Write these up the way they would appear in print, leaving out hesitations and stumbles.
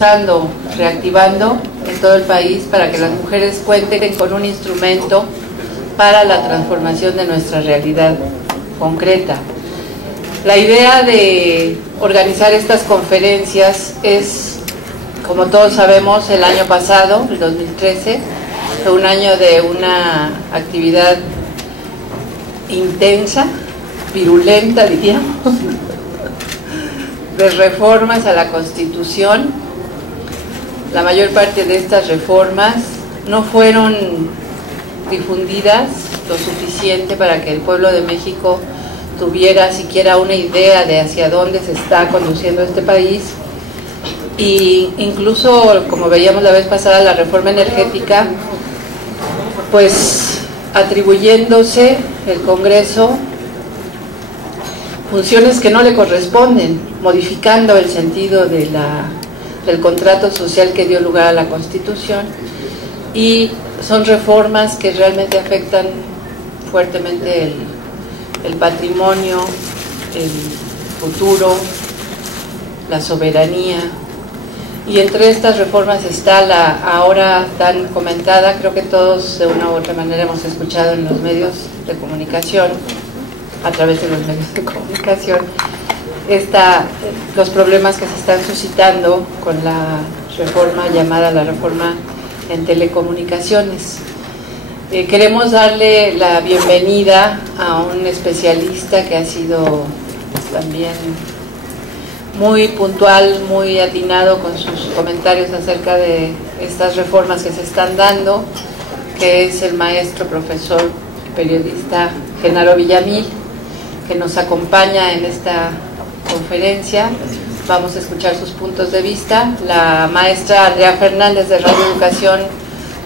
reactivando en todo el país para que las mujeres cuenten con un instrumento para la transformación de nuestra realidad concreta. La idea de organizar estas conferencias es, como todos sabemos, el año pasado, el 2013, fue un año de una actividad intensa, virulenta, diríamos, de reformas a la Constitución. La mayor parte de estas reformas no fueron difundidas lo suficiente para que el pueblo de México tuviera siquiera una idea de hacia dónde se está conduciendo este país. Y incluso, como veíamos la vez pasada, la reforma energética, pues atribuyéndose el Congreso funciones que no le corresponden, modificando el sentido del contrato social que dio lugar a la Constitución, y son reformas que realmente afectan fuertemente el patrimonio, el futuro, la soberanía. Y entre estas reformas está la ahora tan comentada, creo que todos de una u otra manera hemos escuchado en los medios de comunicación, a través de los medios de comunicación, los problemas que se están suscitando con la reforma llamada la reforma en telecomunicaciones. Queremos darle la bienvenida a un especialista que ha sido también muy puntual, muy atinado con sus comentarios acerca de estas reformas que se están dando, que es el maestro, profesor y periodista Genaro Villamil, que nos acompaña en esta conferencia. Vamos a escuchar sus puntos de vista. La maestra Andrea Fernández de Radio Educación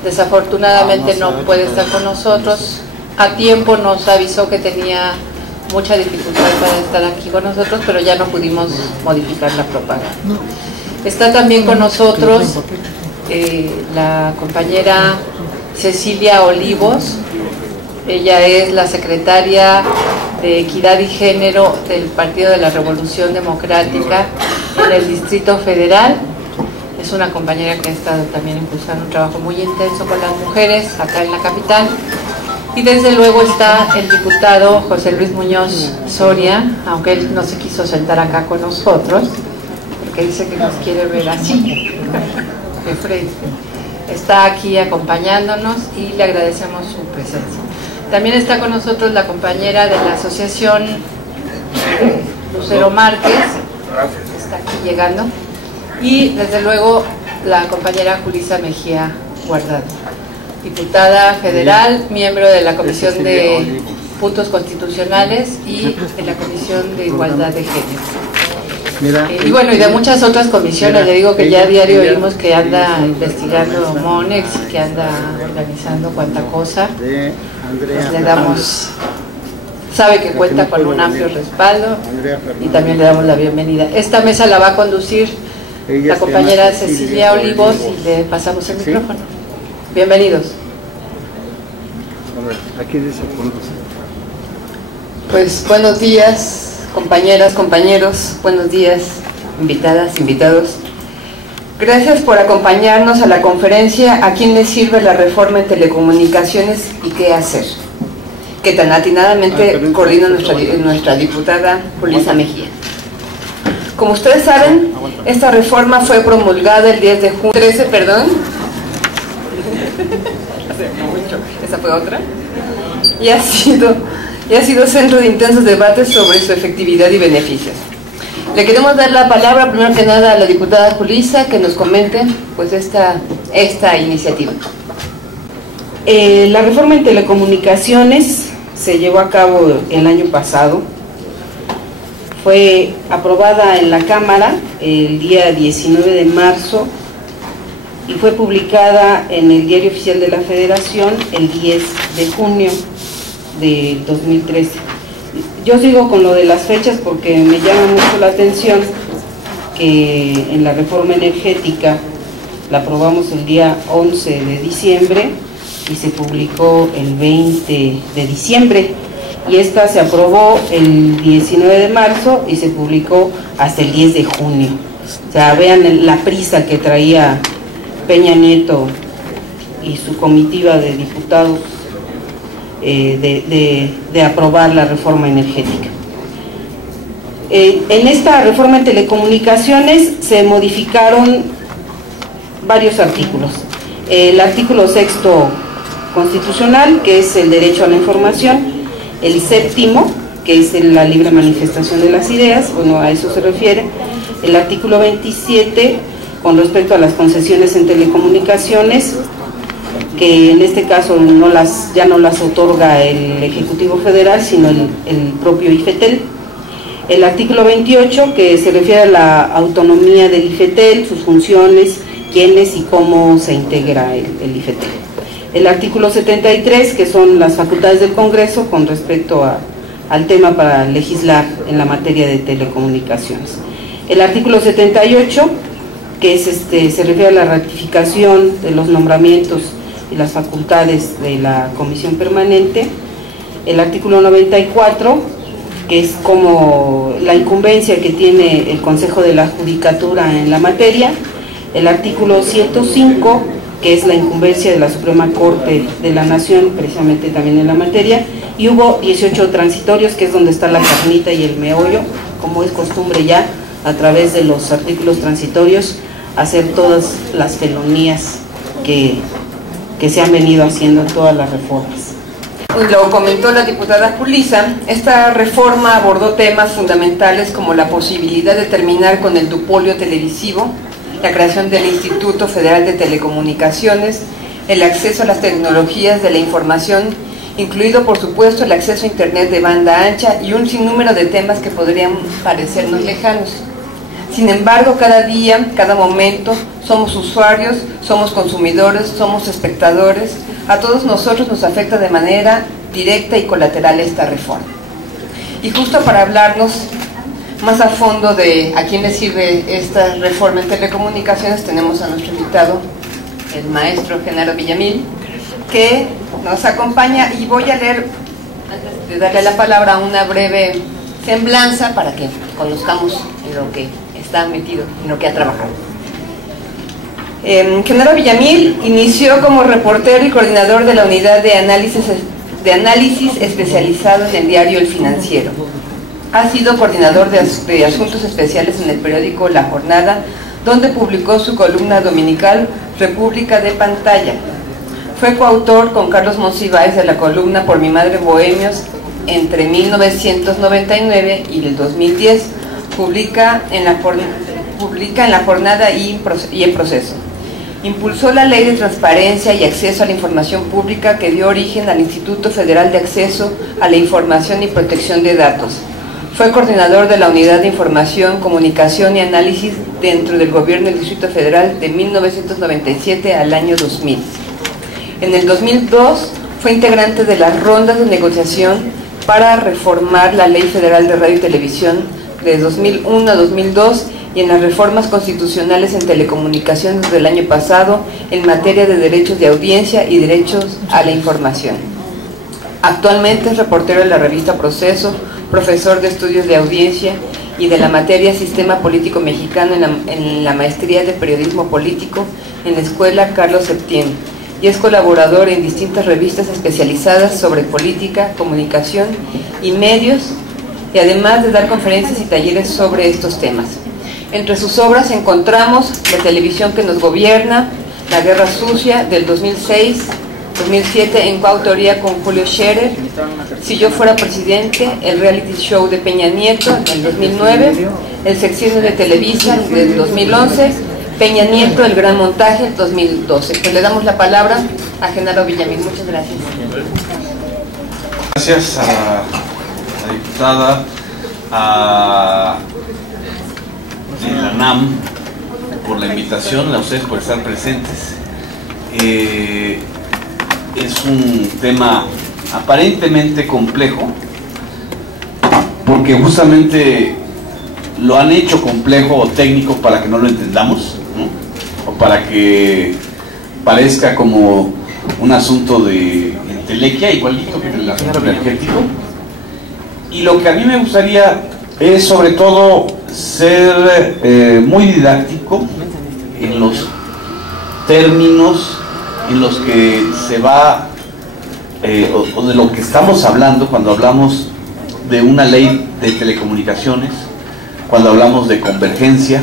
desafortunadamente no puede estar con nosotros. A tiempo nos avisó que tenía mucha dificultad para estar aquí con nosotros, pero ya no pudimos modificar la propaganda. Está también con nosotros la compañera Cecilia Olivos. Ella es la secretaria de Equidad y Género del Partido de la Revolución Democrática en el Distrito Federal. Es una compañera que ha estado también impulsando un trabajo muy intenso con las mujeres acá en la capital. Y desde luego está el diputado José Luis Muñoz Soria, aunque él no se quiso sentar acá con nosotros, porque dice que nos quiere ver así, de frente. Está aquí acompañándonos y le agradecemos su presencia. También está con nosotros la compañera de la asociación Lucero Márquez, está aquí llegando, y desde luego la compañera Julissa Mejía Guardado, diputada federal, miembro de la Comisión de Puntos Constitucionales y de la Comisión de Igualdad de Género. Y bueno, y de muchas otras comisiones. Le digo que ya a diario oímos que anda investigando Monex y que anda organizando cuanta cosa. Pues le damos, sabe que cuenta con un amplio respaldo y también le damos la bienvenida. Esta mesa la va a conducir la compañera Cecilia Olivos y le pasamos el micrófono. Bienvenidos. Aquí dice puntos. Pues buenos días, compañeras, compañeros, buenos días, invitadas, invitados. Gracias por acompañarnos a la conferencia ¿A quién le sirve la reforma en telecomunicaciones y qué hacer?, que tan atinadamente coordina nuestra diputada Julissa Mejía. Como ustedes saben, esta reforma fue promulgada el 10 de junio, 13, perdón. ¿Esa fue otra? Y ha sido centro de intensos debates sobre su efectividad y beneficios. Le queremos dar la palabra primero que nada a la diputada Julissa, que nos comente pues esta iniciativa. La reforma en telecomunicaciones se llevó a cabo el año pasado. Fue aprobada en la Cámara el día 19 de marzo y fue publicada en el Diario Oficial de la Federación el 10 de junio del 2013. Yo sigo con lo de las fechas porque me llama mucho la atención que en la reforma energética la aprobamos el día 11 de diciembre y se publicó el 20 de diciembre, y esta se aprobó el 19 de marzo y se publicó hasta el 10 de junio. O sea, vean la prisa que traía Peña Nieto y su comitiva de diputados de aprobar la reforma energética. En esta reforma en telecomunicaciones se modificaron varios artículos. El artículo 6º constitucional, que es el derecho a la información; el 7º, que es la libre manifestación de las ideas, bueno, a eso se refiere; el artículo 27, con respecto a las concesiones en telecomunicaciones, que en este caso ya no las otorga el Ejecutivo Federal, sino el propio IFETEL; el artículo 28, que se refiere a la autonomía del IFETEL, sus funciones, quiénes y cómo se integra el IFETEL; el artículo 73, que son las facultades del Congreso con respecto al tema para legislar en la materia de telecomunicaciones; el artículo 78, que se refiere a la ratificación de los nombramientos y las facultades de la Comisión Permanente; el artículo 94, que es como la incumbencia que tiene el Consejo de la Judicatura en la materia; el artículo 105, que es la incumbencia de la Suprema Corte de la Nación, precisamente también en la materia; y hubo 18 transitorios, que es donde está la carnita y el meollo, como es costumbre ya, a través de los artículos transitorios, hacer todas las felonías que se han venido haciendo en todas las reformas. Lo comentó la diputada Julissa, esta reforma abordó temas fundamentales como la posibilidad de terminar con el duopolio televisivo, la creación del Instituto Federal de Telecomunicaciones, el acceso a las tecnologías de la información, incluido por supuesto el acceso a internet de banda ancha, y un sinnúmero de temas que podrían parecernos lejanos. Sin embargo, cada día, cada momento, somos usuarios, somos consumidores, somos espectadores. A todos nosotros nos afecta de manera directa y colateral esta reforma. Y justo para hablarnos más a fondo de a quién le sirve esta reforma en telecomunicaciones, tenemos a nuestro invitado, el maestro Genaro Villamil, que nos acompaña, y voy a leer, antes de darle la palabra, una breve semblanza para que conozcamos en lo que está metido, en lo que ha trabajado. Genaro Villamil inició como reportero y coordinador de la unidad de análisis especializado en el diario El Financiero. Ha sido coordinador de asuntos especiales en el periódico La Jornada, donde publicó su columna dominical República de Pantalla. Fue coautor con Carlos Monsiváis de la columna Por mi madre Bohemios entre 1999 y el 2010. Publica en La Jornada y en Proceso. Impulsó la Ley de Transparencia y Acceso a la Información Pública, que dio origen al Instituto Federal de Acceso a la Información y Protección de Datos. Fue coordinador de la Unidad de Información, Comunicación y Análisis dentro del Gobierno del Distrito Federal de 1997 al año 2000. En el 2002 fue integrante de las rondas de negociación para reformar la Ley Federal de Radio y Televisión de 2001 a 2002 y en las reformas constitucionales en telecomunicaciones del año pasado en materia de derechos de audiencia y derechos a la información. Actualmente es reportero de la revista Proceso, profesor de estudios de audiencia y de la materia Sistema Político Mexicano en la maestría de Periodismo Político en la Escuela Carlos Septién, y es colaborador en distintas revistas especializadas sobre política, comunicación y medios, y además de dar conferencias y talleres sobre estos temas. Entre sus obras encontramos La televisión que nos gobierna, La guerra sucia, del 2006-2007, en coautoría con Julio Scherer, Si yo fuera presidente, el reality show de Peña Nieto, del 2009, El sexenio de Televisa, del 2011, Peña Nieto, El gran montaje, del 2012. Pues le damos la palabra a Genaro Villamil. Muchas gracias. Gracias a la diputada, a la NAM por la invitación, a ustedes por estar presentes. Es un tema aparentemente complejo porque justamente lo han hecho complejo o técnico para que no lo entendamos, ¿no? O para que parezca como un asunto de entelequia, igualito que el asunto energético. Y lo que a mí me gustaría es sobre todo ser muy didáctico en los términos en los que se va, o de lo que estamos hablando cuando hablamos de una ley de telecomunicaciones, cuando hablamos de convergencia,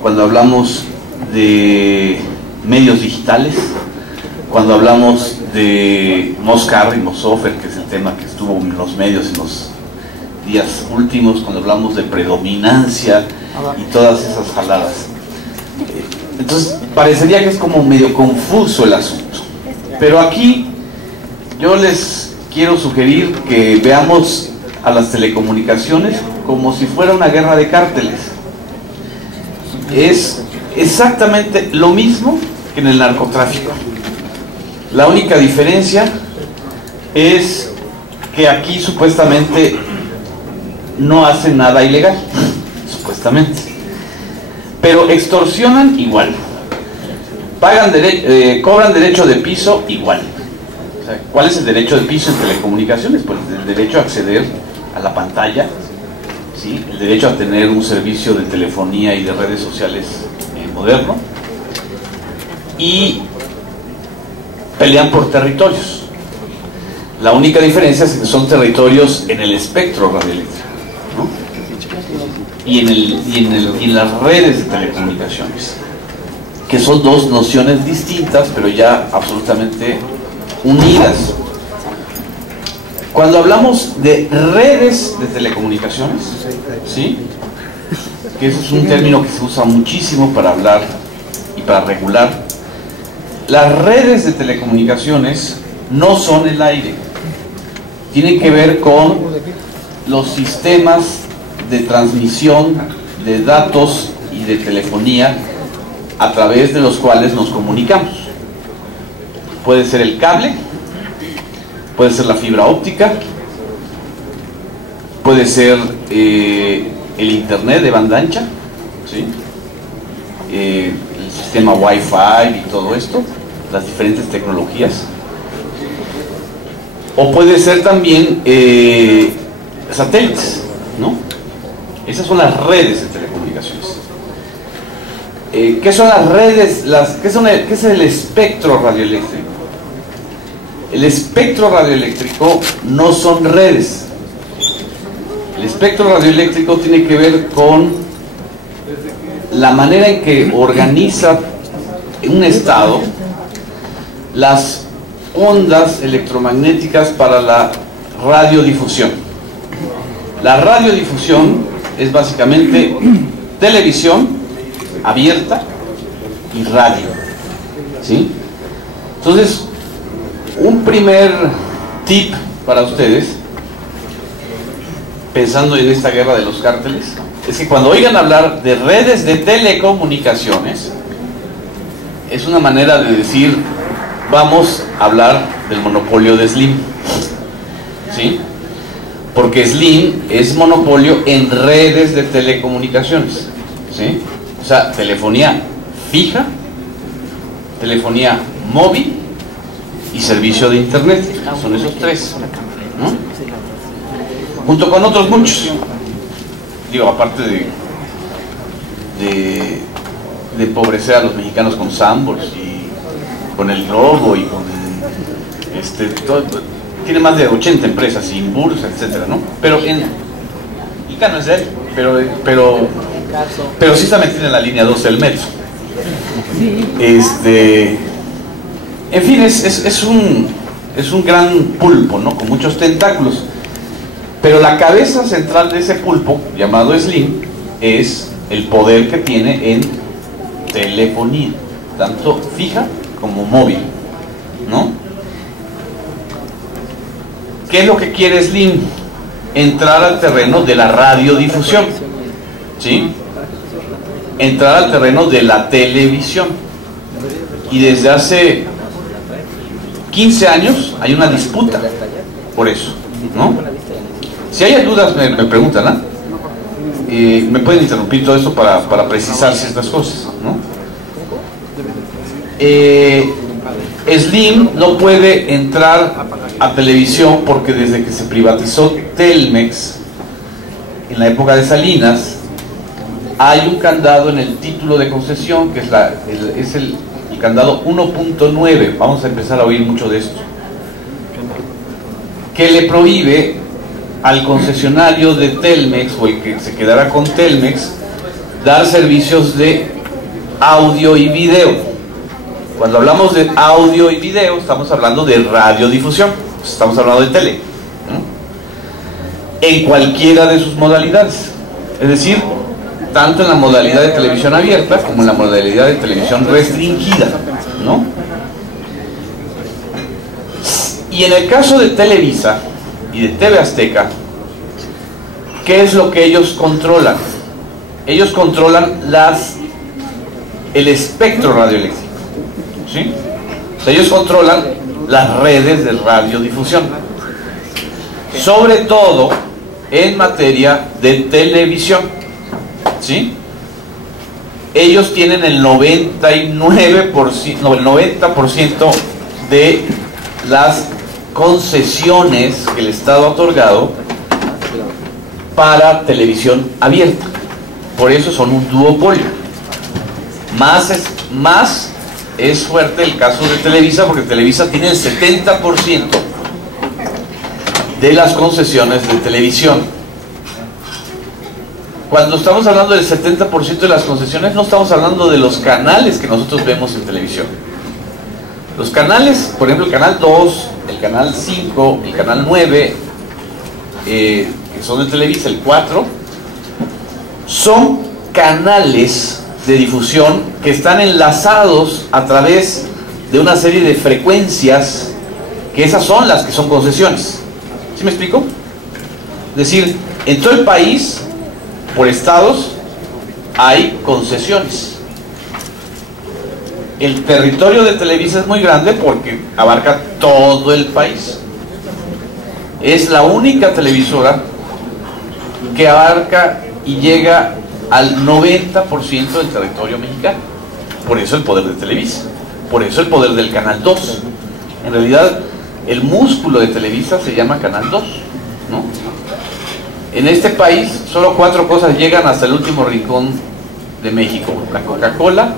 cuando hablamos de medios digitales, cuando hablamos de Moscarri, Mossofer, que es el tema que estuvo en los medios en los días últimos, cuando hablamos de predominancia y todas esas jaladas. Entonces parecería que es como medio confuso el asunto, pero aquí yo les quiero sugerir que veamos a las telecomunicaciones como si fuera una guerra de cárteles. Es exactamente lo mismo que en el narcotráfico. La única diferencia es que aquí supuestamente no hacen nada ilegal, supuestamente, pero extorsionan igual, pagan cobran derecho de piso igual. O sea, ¿cuál es el derecho de piso en telecomunicaciones? Pues el derecho a acceder a la pantalla, ¿sí? El derecho a tener un servicio de telefonía y de redes sociales moderno, y pelean por territorios. La única diferencia es que son territorios en el espectro radioeléctrico, ¿no? y en las redes de telecomunicaciones, que son dos nociones distintas pero ya absolutamente unidas. Cuando hablamos de redes de telecomunicaciones, ¿sí?, que ese es un término que se usa muchísimo para hablar y para regular, las redes de telecomunicaciones no son el aire, tienen que ver con los sistemas de transmisión de datos y de telefonía a través de los cuales nos comunicamos. Puede ser el cable, puede ser la fibra óptica, puede ser el internet de banda ancha, ¿sí?, el sistema Wi-Fi y todo esto, las diferentes tecnologías, o puede ser también satélites, ¿no? Esas son las redes de telecomunicaciones. ¿Qué son las redes? ¿Qué es el espectro radioeléctrico? El espectro radioeléctrico no son redes. El espectro radioeléctrico tiene que ver con la manera en que organiza un estado las ondas electromagnéticas para la radiodifusión. La radiodifusión es básicamente televisión abierta y radio, ¿sí? Entonces, un primer tip para ustedes, pensando en esta guerra de los cárteles, es que cuando oigan hablar de redes de telecomunicaciones, es una manera de decir, vamos a hablar del monopolio de Slim, ¿sí? Porque Slim es monopolio en redes de telecomunicaciones, ¿sí? O sea, telefonía fija, telefonía móvil y servicio de internet. Son esos tres, ¿no? Junto con otros muchos, digo, aparte de empobrecer a los mexicanos con Sanborns y con el Globo y con todo, tiene más de 80 empresas, Inburs, etcétera, ¿no? Pero ICA no es de él, pero sí está metido en la línea 12 del metro. En fin, es un gran pulpo, ¿no?, con muchos tentáculos. Pero la cabeza central de ese pulpo, llamado Slim, es el poder que tiene en telefonía, tanto fija como móvil, ¿no? ¿Qué es lo que quiere Slim? Entrar al terreno de la radiodifusión, ¿sí? Entrar al terreno de la televisión. Y desde hace 15 años hay una disputa por eso, ¿no? Si hay dudas me preguntan, ¿no? Me pueden interrumpir todo esto para precisar ciertas cosas, ¿no? Slim no puede entrar a televisión porque desde que se privatizó Telmex en la época de Salinas, hay un candado en el título de concesión, que es el candado 1.9, vamos a empezar a oír mucho de esto, que le prohíbe al concesionario de Telmex, o el que se quedará con Telmex, dar servicios de audio y video. Cuando hablamos de audio y video, estamos hablando de radiodifusión, estamos hablando de tele, ¿no? En cualquiera de sus modalidades, es decir, tanto en la modalidad de televisión abierta como en la modalidad de televisión restringida, ¿no? Y en el caso de Televisa y de TV Azteca, ¿qué es lo que ellos controlan? Ellos controlan el espectro radioeléctrico, ¿sí? O sea, ellos controlan las redes de radiodifusión, sobre todo en materia de televisión, ¿sí? Ellos tienen el 99%, no, el 90% de las concesiones que el Estado ha otorgado para televisión abierta. Por eso son un duopolio. Más es fuerte el caso de Televisa, porque Televisa tiene el 70% de las concesiones de televisión. Cuando estamos hablando del 70% de las concesiones, no estamos hablando de los canales que nosotros vemos en televisión. Los canales, por ejemplo, el canal 2, el canal 5, el canal 9, que son de Televisa, el 4, son canales de difusión que están enlazados a través de una serie de frecuencias, que esas son las que son concesiones. ¿Sí me explico? Es decir, en todo el país, por estados, hay concesiones. El territorio de Televisa es muy grande porque abarca todo el país. Es la única televisora que abarca y llega al 90% del territorio mexicano. Por eso el poder de Televisa, por eso el poder del Canal 2. En realidad, el músculo de Televisa se llama Canal 2, ¿no? En este país, solo 4 cosas llegan hasta el último rincón de México: la Coca-Cola,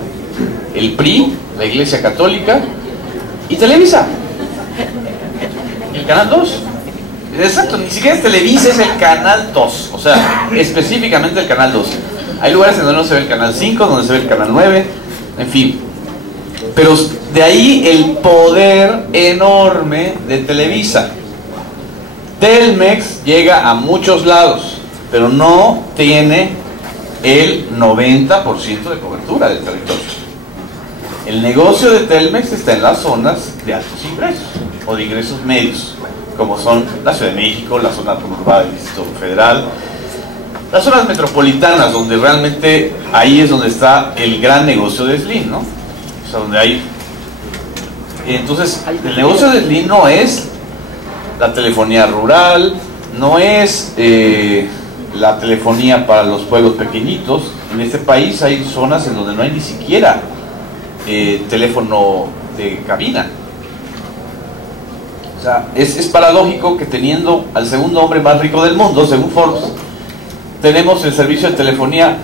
el PRI, la Iglesia Católica y Televisa, el Canal 2. Exacto, ni siquiera es Televisa, es el Canal 2, o sea, específicamente el Canal 2. Hay lugares en donde no se ve el Canal 5, donde se ve el Canal 9, en fin. Pero de ahí el poder enorme de Televisa. Telmex llega a muchos lados, pero no tiene el 90% de cobertura del territorio. El negocio de Telmex está en las zonas de altos ingresos o de ingresos medios, como son la Ciudad de México, la zona conurbada del Distrito Federal, las zonas metropolitanas, donde realmente ahí es donde está el gran negocio de Slim, ¿no? O sea, donde hay... Entonces, el negocio de Slim no es la telefonía rural, no es la telefonía para los pueblos pequeñitos. En este país hay zonas en donde no hay ni siquiera teléfono de cabina. O sea, es paradójico que teniendo al segundo hombre más rico del mundo, según Forbes, tenemos el servicio de telefonía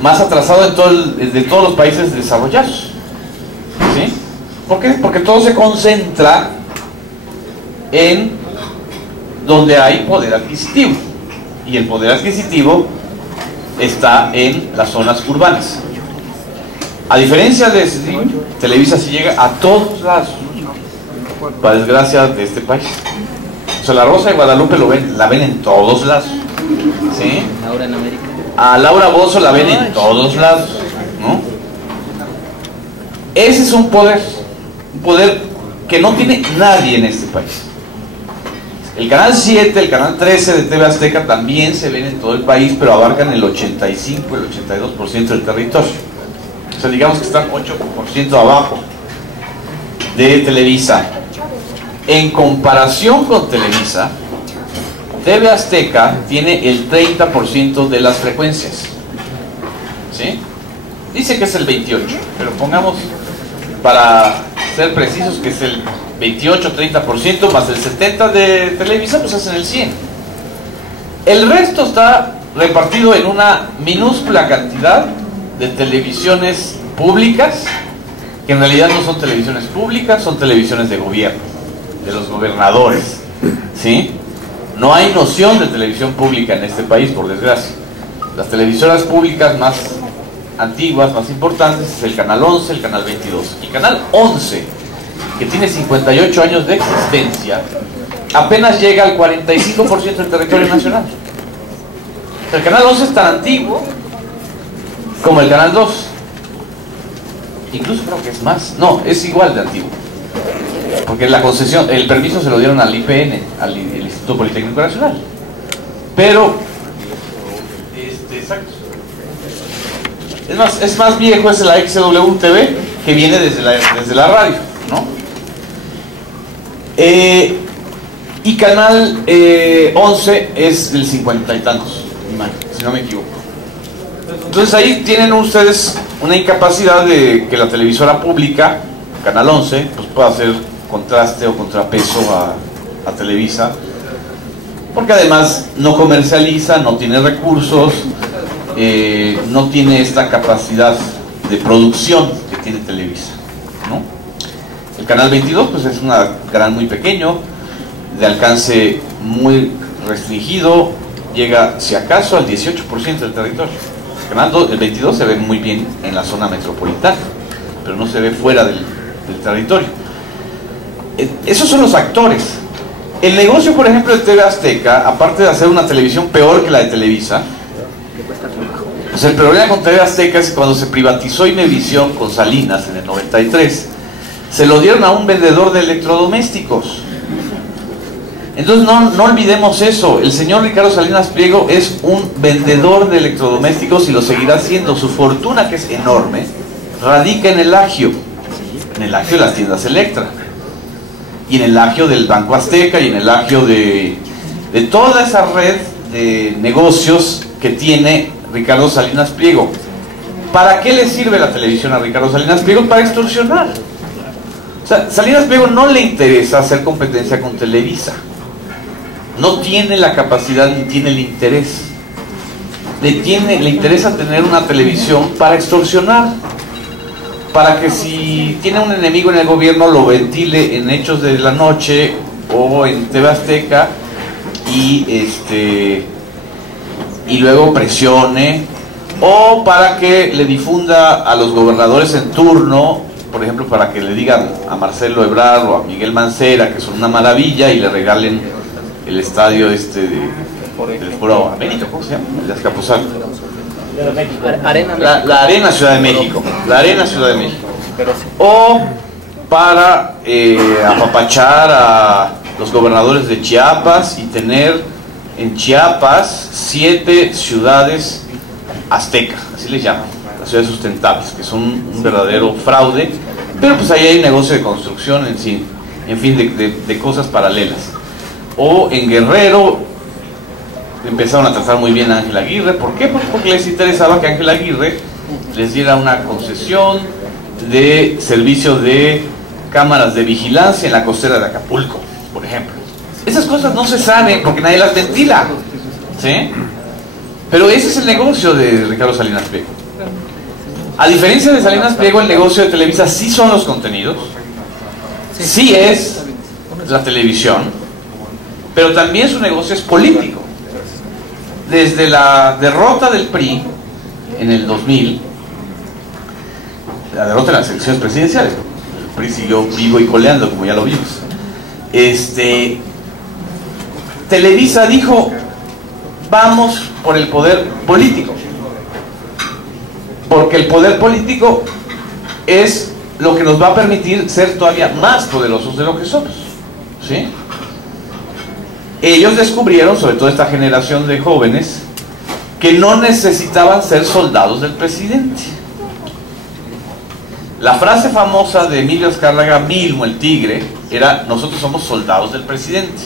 más atrasado de todos los países desarrollados. ¿Sí? ¿Por qué? Porque todo se concentra en donde hay poder adquisitivo, y el poder adquisitivo está en las zonas urbanas. A diferencia de Televisa, sí llega a todos lados, para desgracia de este país. O sea, la Rosa de Guadalupe la ven en todos lados, ¿sí? A Laura Bozzo la ven en todos lados, ¿no? Ese es un poder que no tiene nadie en este país. El canal 7, el canal 13 de TV Azteca también se ven en todo el país, pero abarcan el 85, el 82% del territorio. O sea, digamos que están 8% abajo de Televisa. En comparación con Televisa, TV Azteca tiene el 30% de las frecuencias, ¿sí? Dice que es el 28, pero pongamos, para ser precisos, que es el 28-30%, más el 70% de Televisa, pues hacen el 100%. El resto está repartido en una minúscula cantidad de televisiones públicas, que en realidad no son televisiones públicas, son televisiones de gobierno, de los gobernadores, ¿sí? No hay noción de televisión pública en este país, por desgracia. Las televisoras públicas más antiguas, más importantes, es el Canal 11, el Canal 22. El Canal 11, que tiene 58 años de existencia, apenas llega al 45% del territorio nacional. El Canal 11 es tan antiguo como el Canal 2. Incluso creo que es más. No, es igual de antiguo. Porque la concesión, el permiso se lo dieron al IPN, al Instituto Politécnico Nacional. Pero, exacto. Es más viejo, es la XWTV, que viene desde la radio, ¿no? Y Canal 11 es del 50 y tantos, si no me equivoco. Entonces ahí tienen ustedes una incapacidad de que la televisora pública, Canal 11, pues pueda hacer contraste o contrapeso a Televisa, porque además no comercializa, no tiene recursos, no tiene esta capacidad de producción que tiene Televisa, ¿no? El Canal 22 pues es un canal muy pequeño, de alcance muy restringido, llega si acaso al 18% del territorio. El 22 se ve muy bien en la zona metropolitana, pero no se ve fuera del territorio. Esos son los actores. El negocio, por ejemplo, de TV Azteca, aparte de hacer una televisión peor que la de Televisa, pues el problema con TV Azteca es que cuando se privatizó Imevisión con Salinas en el 93, se lo dieron a un vendedor de electrodomésticos. Entonces no olvidemos eso. El señor Ricardo Salinas Pliego es un vendedor de electrodomésticos y lo seguirá haciendo. Su fortuna, que es enorme, radica en el agio de las tiendas Electra, y en el agio del Banco Azteca, y en el agio de toda esa red de negocios que tiene Ricardo Salinas Pliego. ¿Para qué le sirve la televisión a Ricardo Salinas Pliego? Para extorsionar. O sea, Salinas Pliego no le interesa hacer competencia con Televisa. No tiene la capacidad ni tiene el interés. Le interesa tener una televisión para extorsionar, para que si tiene un enemigo en el gobierno lo ventile en Hechos de la Noche o en TV Azteca y luego presione, o para que le difunda a los gobernadores en turno, por ejemplo, para que le digan a Marcelo Ebrard o a Miguel Mancera que son una maravilla y le regalen el estadio del Foro América, ¿cómo se llama? El de Azcapotzalco. La Arena Ciudad de México. La Arena Ciudad de México. O para apapachar a los gobernadores de Chiapas y tener en Chiapas 7 ciudades aztecas, así les llaman, las ciudades sustentables, que son un verdadero fraude, pero pues ahí hay negocio de construcción, en fin, de cosas paralelas. O en Guerrero empezaron a tratar muy bien a Ángel Aguirre. ¿Por qué? Pues porque les interesaba que Ángel Aguirre les diera una concesión de servicio de cámaras de vigilancia en la costera de Acapulco, por ejemplo. Esas cosas no se saben porque nadie las ventila, ¿sí? Pero ese es el negocio de Ricardo Salinas Pliego. A diferencia de Salinas Pliego, el negocio de Televisa sí son los contenidos, sí es la televisión, pero también su negocio es político. Desde la derrota del PRI en el 2000, la derrota en las elecciones presidenciales, el PRI siguió vivo y coleando, como ya lo vimos. Televisa dijo: vamos por el poder político, porque el poder político es lo que nos va a permitir ser todavía más poderosos de lo que somos, ¿sí? Ellos descubrieron, sobre todo esta generación de jóvenes, que no necesitaban ser soldados del presidente. La frase famosa de Emilio Azcárraga Milmo, el tigre, era: nosotros somos soldados del presidente.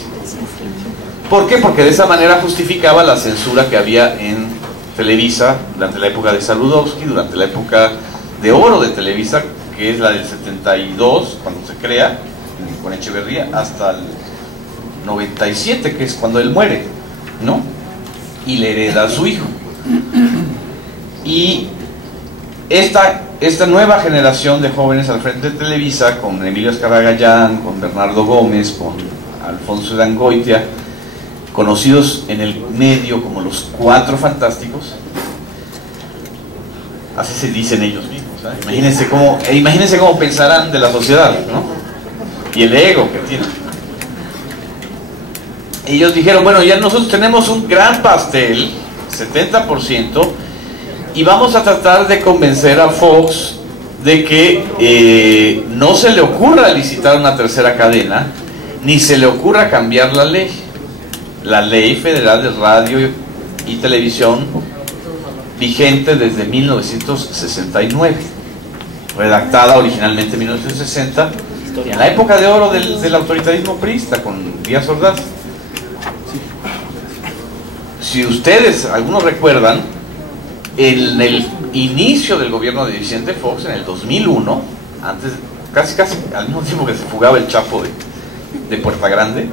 ¿Por qué? Porque de esa manera justificaba la censura que había en Televisa durante la época de Saludowski, durante la época de oro de Televisa, que es la del 72, cuando se crea, con Echeverría, hasta el 97, que es cuando él muere, ¿no? y le hereda a su hijo. Y esta nueva generación de jóvenes al frente de Televisa, con Emilio Azcarra-Gallán, con Bernardo Gómez, con Alfonso de Angoitia, conocidos en el medio como los Cuatro Fantásticos, así se dicen ellos mismos, ¿eh? Imagínense cómo pensarán de la sociedad, ¿no? Y el ego que tienen. Ellos dijeron, bueno, ya nosotros tenemos un gran pastel, 70%, y vamos a tratar de convencer a Fox de que no se le ocurra licitar una tercera cadena, ni se le ocurra cambiar la ley federal de radio y televisión vigente desde 1969, redactada originalmente en 1960, en la época de oro del autoritarismo priista con Díaz Ordaz. Si ustedes, algunos recuerdan, en el inicio del gobierno de Vicente Fox, en el 2001, antes, casi al mismo tiempo que se fugaba el Chapo de Puerta Grande,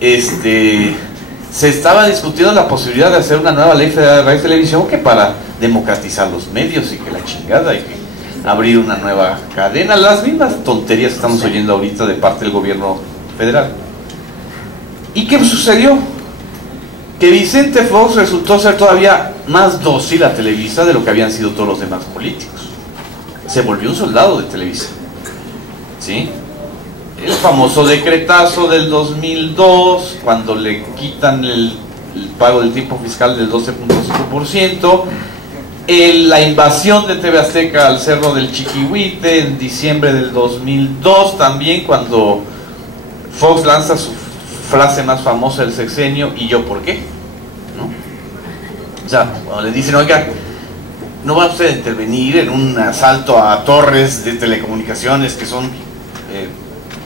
se estaba discutiendo la posibilidad de hacer una nueva ley federal de radio y televisión, que para democratizar los medios y que la chingada, y que abrir una nueva cadena, las mismas tonterías que estamos oyendo ahorita de parte del gobierno federal. ¿Y qué sucedió? Que Vicente Fox resultó ser todavía más dócil a Televisa de lo que habían sido todos los demás políticos. Se volvió un soldado de Televisa, ¿sí? El famoso decretazo del 2002, cuando le quitan el pago del tipo fiscal del 12.5%, la invasión de TV Azteca al Cerro del Chiquihuite en diciembre del 2002, también cuando Fox lanza su frase más famosa del sexenio, ¿y yo por qué? ¿No? O sea, cuando le dicen, oiga, ¿no va usted a intervenir en un asalto a torres de telecomunicaciones que son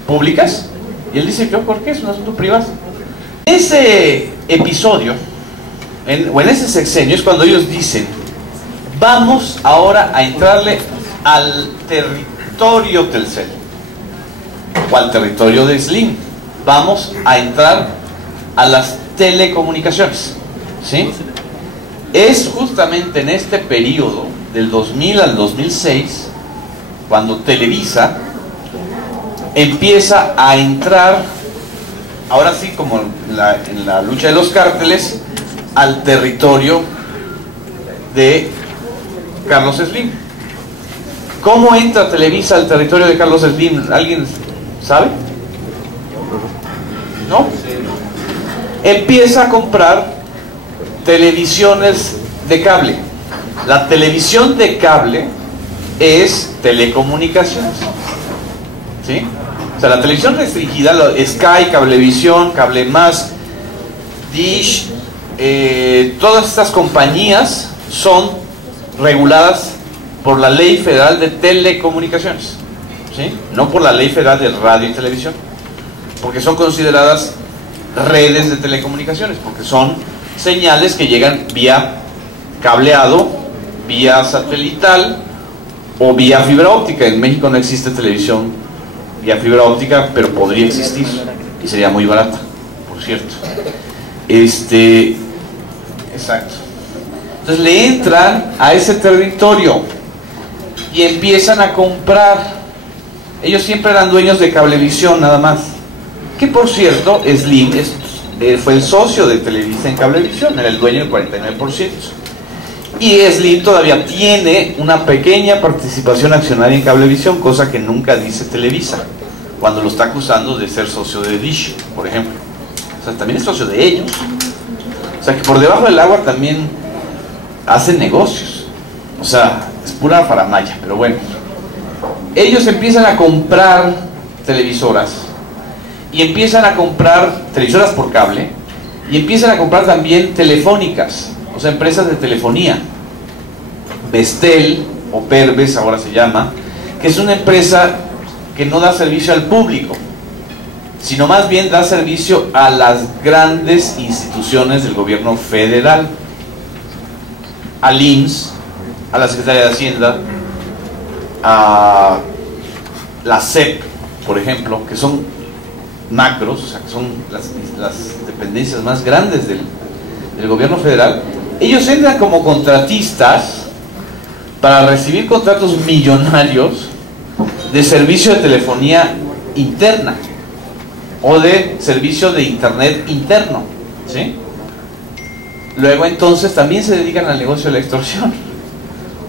públicas? Y él dice, ¿yo por qué? Es un asunto privado. En ese episodio, o en ese sexenio, es cuando ellos dicen, vamos ahora a entrarle al territorio Telcel, o al territorio de Slim. Vamos a entrar a las telecomunicaciones, ¿sí? Es justamente en este periodo, del 2000 al 2006, cuando Televisa empieza a entrar, ahora sí como en la lucha de los cárteles, al territorio de Carlos Slim. ¿Cómo entra Televisa al territorio de Carlos Slim? ¿Alguien sabe? ¿No? Empieza a comprar televisiones de cable. La televisión de cable es telecomunicaciones, ¿sí? O sea, la televisión restringida, Sky, Cablevisión, Cable Más, Dish, todas estas compañías son reguladas por la Ley Federal de Telecomunicaciones, ¿sí? No por la Ley Federal de Radio y Televisión, porque son consideradas redes de telecomunicaciones, porque son señales que llegan vía cableado, vía satelital o vía fibra óptica. En México no existe televisión vía fibra óptica, pero podría existir y sería muy barata, por cierto. Exacto. Entonces le entran a ese territorio y empiezan a comprar. Ellos siempre eran dueños de Cablevisión nada más, que por cierto Slim fue el socio de Televisa en Cablevisión, era el dueño del 49%, y Slim todavía tiene una pequeña participación accionaria en Cablevisión, cosa que nunca dice Televisa cuando lo está acusando de ser socio de Dish, por ejemplo. O sea, también es socio de ellos. O sea, que por debajo del agua también hacen negocios. O sea, es pura faramaya, pero bueno. Ellos empiezan a comprar televisoras, y empiezan a comprar televisoras por cable, y empiezan a comprar también telefónicas, o sea, empresas de telefonía. Vestel, o Perves ahora se llama, que es una empresa que no da servicio al público, sino más bien da servicio a las grandes instituciones del gobierno federal, al IMSS, a la Secretaría de Hacienda, a la SEP, por ejemplo, que son macros, o sea, que son las dependencias más grandes del gobierno federal, ellos entran como contratistas para recibir contratos millonarios de servicio de telefonía interna o de servicio de internet interno, ¿sí? Luego entonces también se dedican al negocio de la extorsión.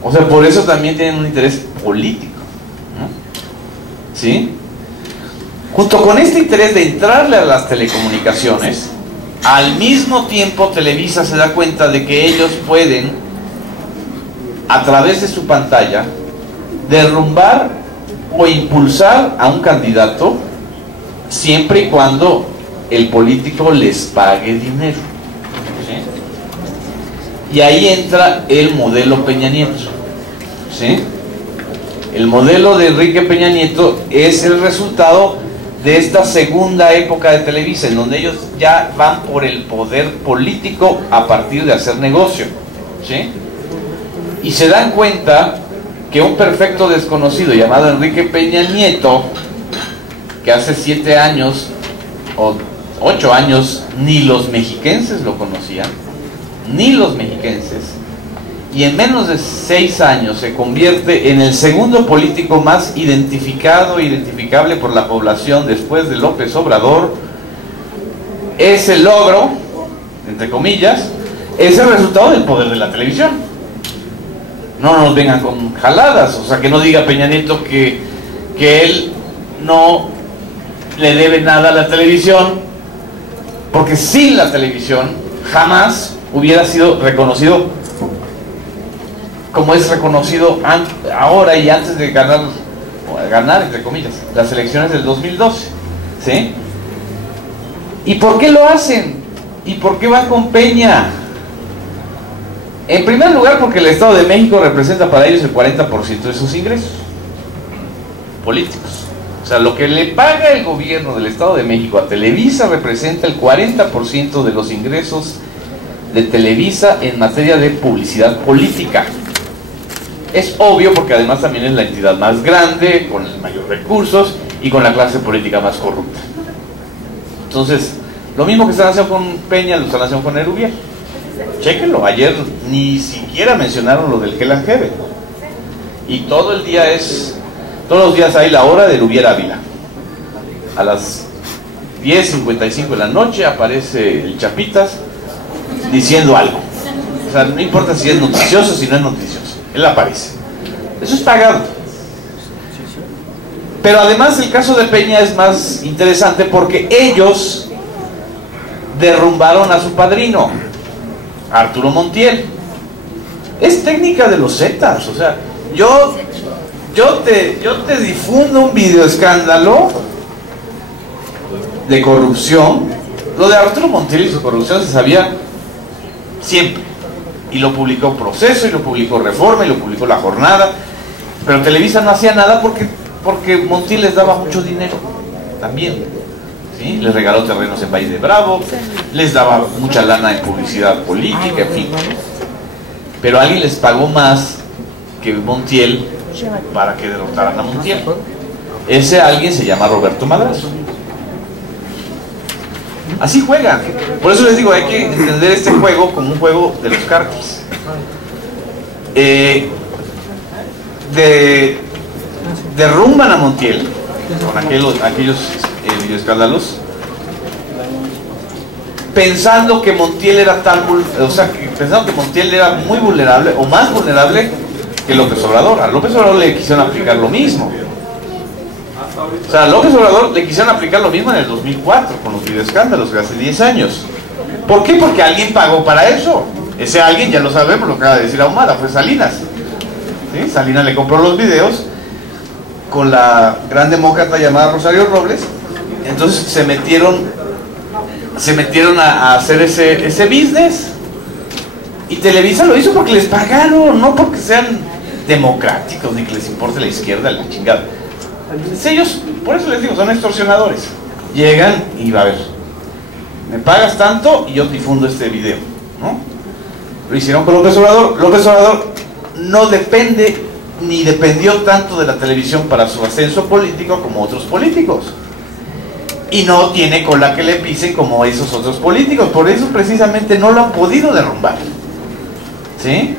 O sea, por eso también tienen un interés político, ¿no? ¿Sí? Junto con este interés de entrarle a las telecomunicaciones, al mismo tiempo Televisa se da cuenta de que ellos pueden, a través de su pantalla, derrumbar o impulsar a un candidato siempre y cuando el político les pague dinero, ¿sí? Y ahí entra el modelo Peña Nieto, ¿sí? El modelo de Enrique Peña Nieto es el resultado de esta segunda época de Televisa, en donde ellos ya van por el poder político a partir de hacer negocio, ¿sí? Y se dan cuenta que un perfecto desconocido llamado Enrique Peña Nieto, que hace 7 años o 8 años ni los mexiquenses lo conocían, ni los mexiquenses, y en menos de 6 años se convierte en el segundo político más identificable por la población después de López Obrador. Ese logro, entre comillas, es el resultado del poder de la televisión. No nos vengan con jaladas, o sea, que no diga Peña Nieto que él no le debe nada a la televisión, porque sin la televisión jamás hubiera sido reconocido como es reconocido ahora y antes de ganar entre comillas las elecciones del 2012, ¿sí? ¿Y por qué lo hacen? ¿Y por qué van con Peña? En primer lugar, porque el Estado de México representa para ellos el 40% de sus ingresos políticos. O sea, lo que le paga el gobierno del Estado de México a Televisa representa el 40% de los ingresos de Televisa en materia de publicidad política. Es obvio porque además también es la entidad más grande, con mayores recursos y con la clase política más corrupta. Entonces, lo mismo que están haciendo con Peña, lo están haciendo con Erubiel. Chéquenlo, ayer ni siquiera mencionaron lo del Hell and Heaven. Y todos los días hay la hora de Erubiel Ávila. A las 10:55 de la noche aparece el Chapitas diciendo algo. O sea, no importa si es noticioso o si no es noticioso, él aparece. Eso es pagado. Pero además el caso de Peña es más interesante porque ellos derrumbaron a su padrino, Arturo Montiel. Es técnica de los Zetas. O sea, yo te difundo un video escándalo de corrupción. Lo de Arturo Montiel y su corrupción se sabía siempre, y lo publicó Proceso, y lo publicó Reforma, y lo publicó La Jornada, pero Televisa no hacía nada porque Montiel les daba mucho dinero también, ¿sí? Les regaló terrenos en Valle de Bravo, les daba mucha lana en publicidad política, en fin. Pero alguien les pagó más que Montiel para que derrotaran a Montiel. Ese alguien se llama Roberto Madrazo. Así juegan. Por eso les digo, hay que entender este juego como un juego de los cárteles. Derrumban a Montiel con aquellos videoescándalos, pensando que Montiel era pensando que Montiel era muy vulnerable o más vulnerable que López Obrador. A López Obrador le quisieron aplicar lo mismo. O sea, a López Obrador le quisieron aplicar lo mismo en el 2004 con los videoescándalos de hace 10 años. ¿Por qué? Porque alguien pagó para eso. Ese alguien, ya lo sabemos, lo acaba de decir Ahumada, fue Salinas, ¿sí? Salinas le compró los videos con la gran demócrata llamada Rosario Robles. Entonces se metieron a hacer ese business, y Televisa lo hizo porque les pagaron, no porque sean democráticos ni que les importe la izquierda, la chingada. Ellos, por eso les digo, son extorsionadores. Llegan y va a ver, me pagas tanto y yo difundo este video, ¿no? Lo hicieron con López Obrador. López Obrador no depende ni dependió tanto de la televisión para su ascenso político como otros políticos. y no tiene cola que le pisen como esos otros políticos. Por eso precisamente no lo han podido derrumbar, ¿sí?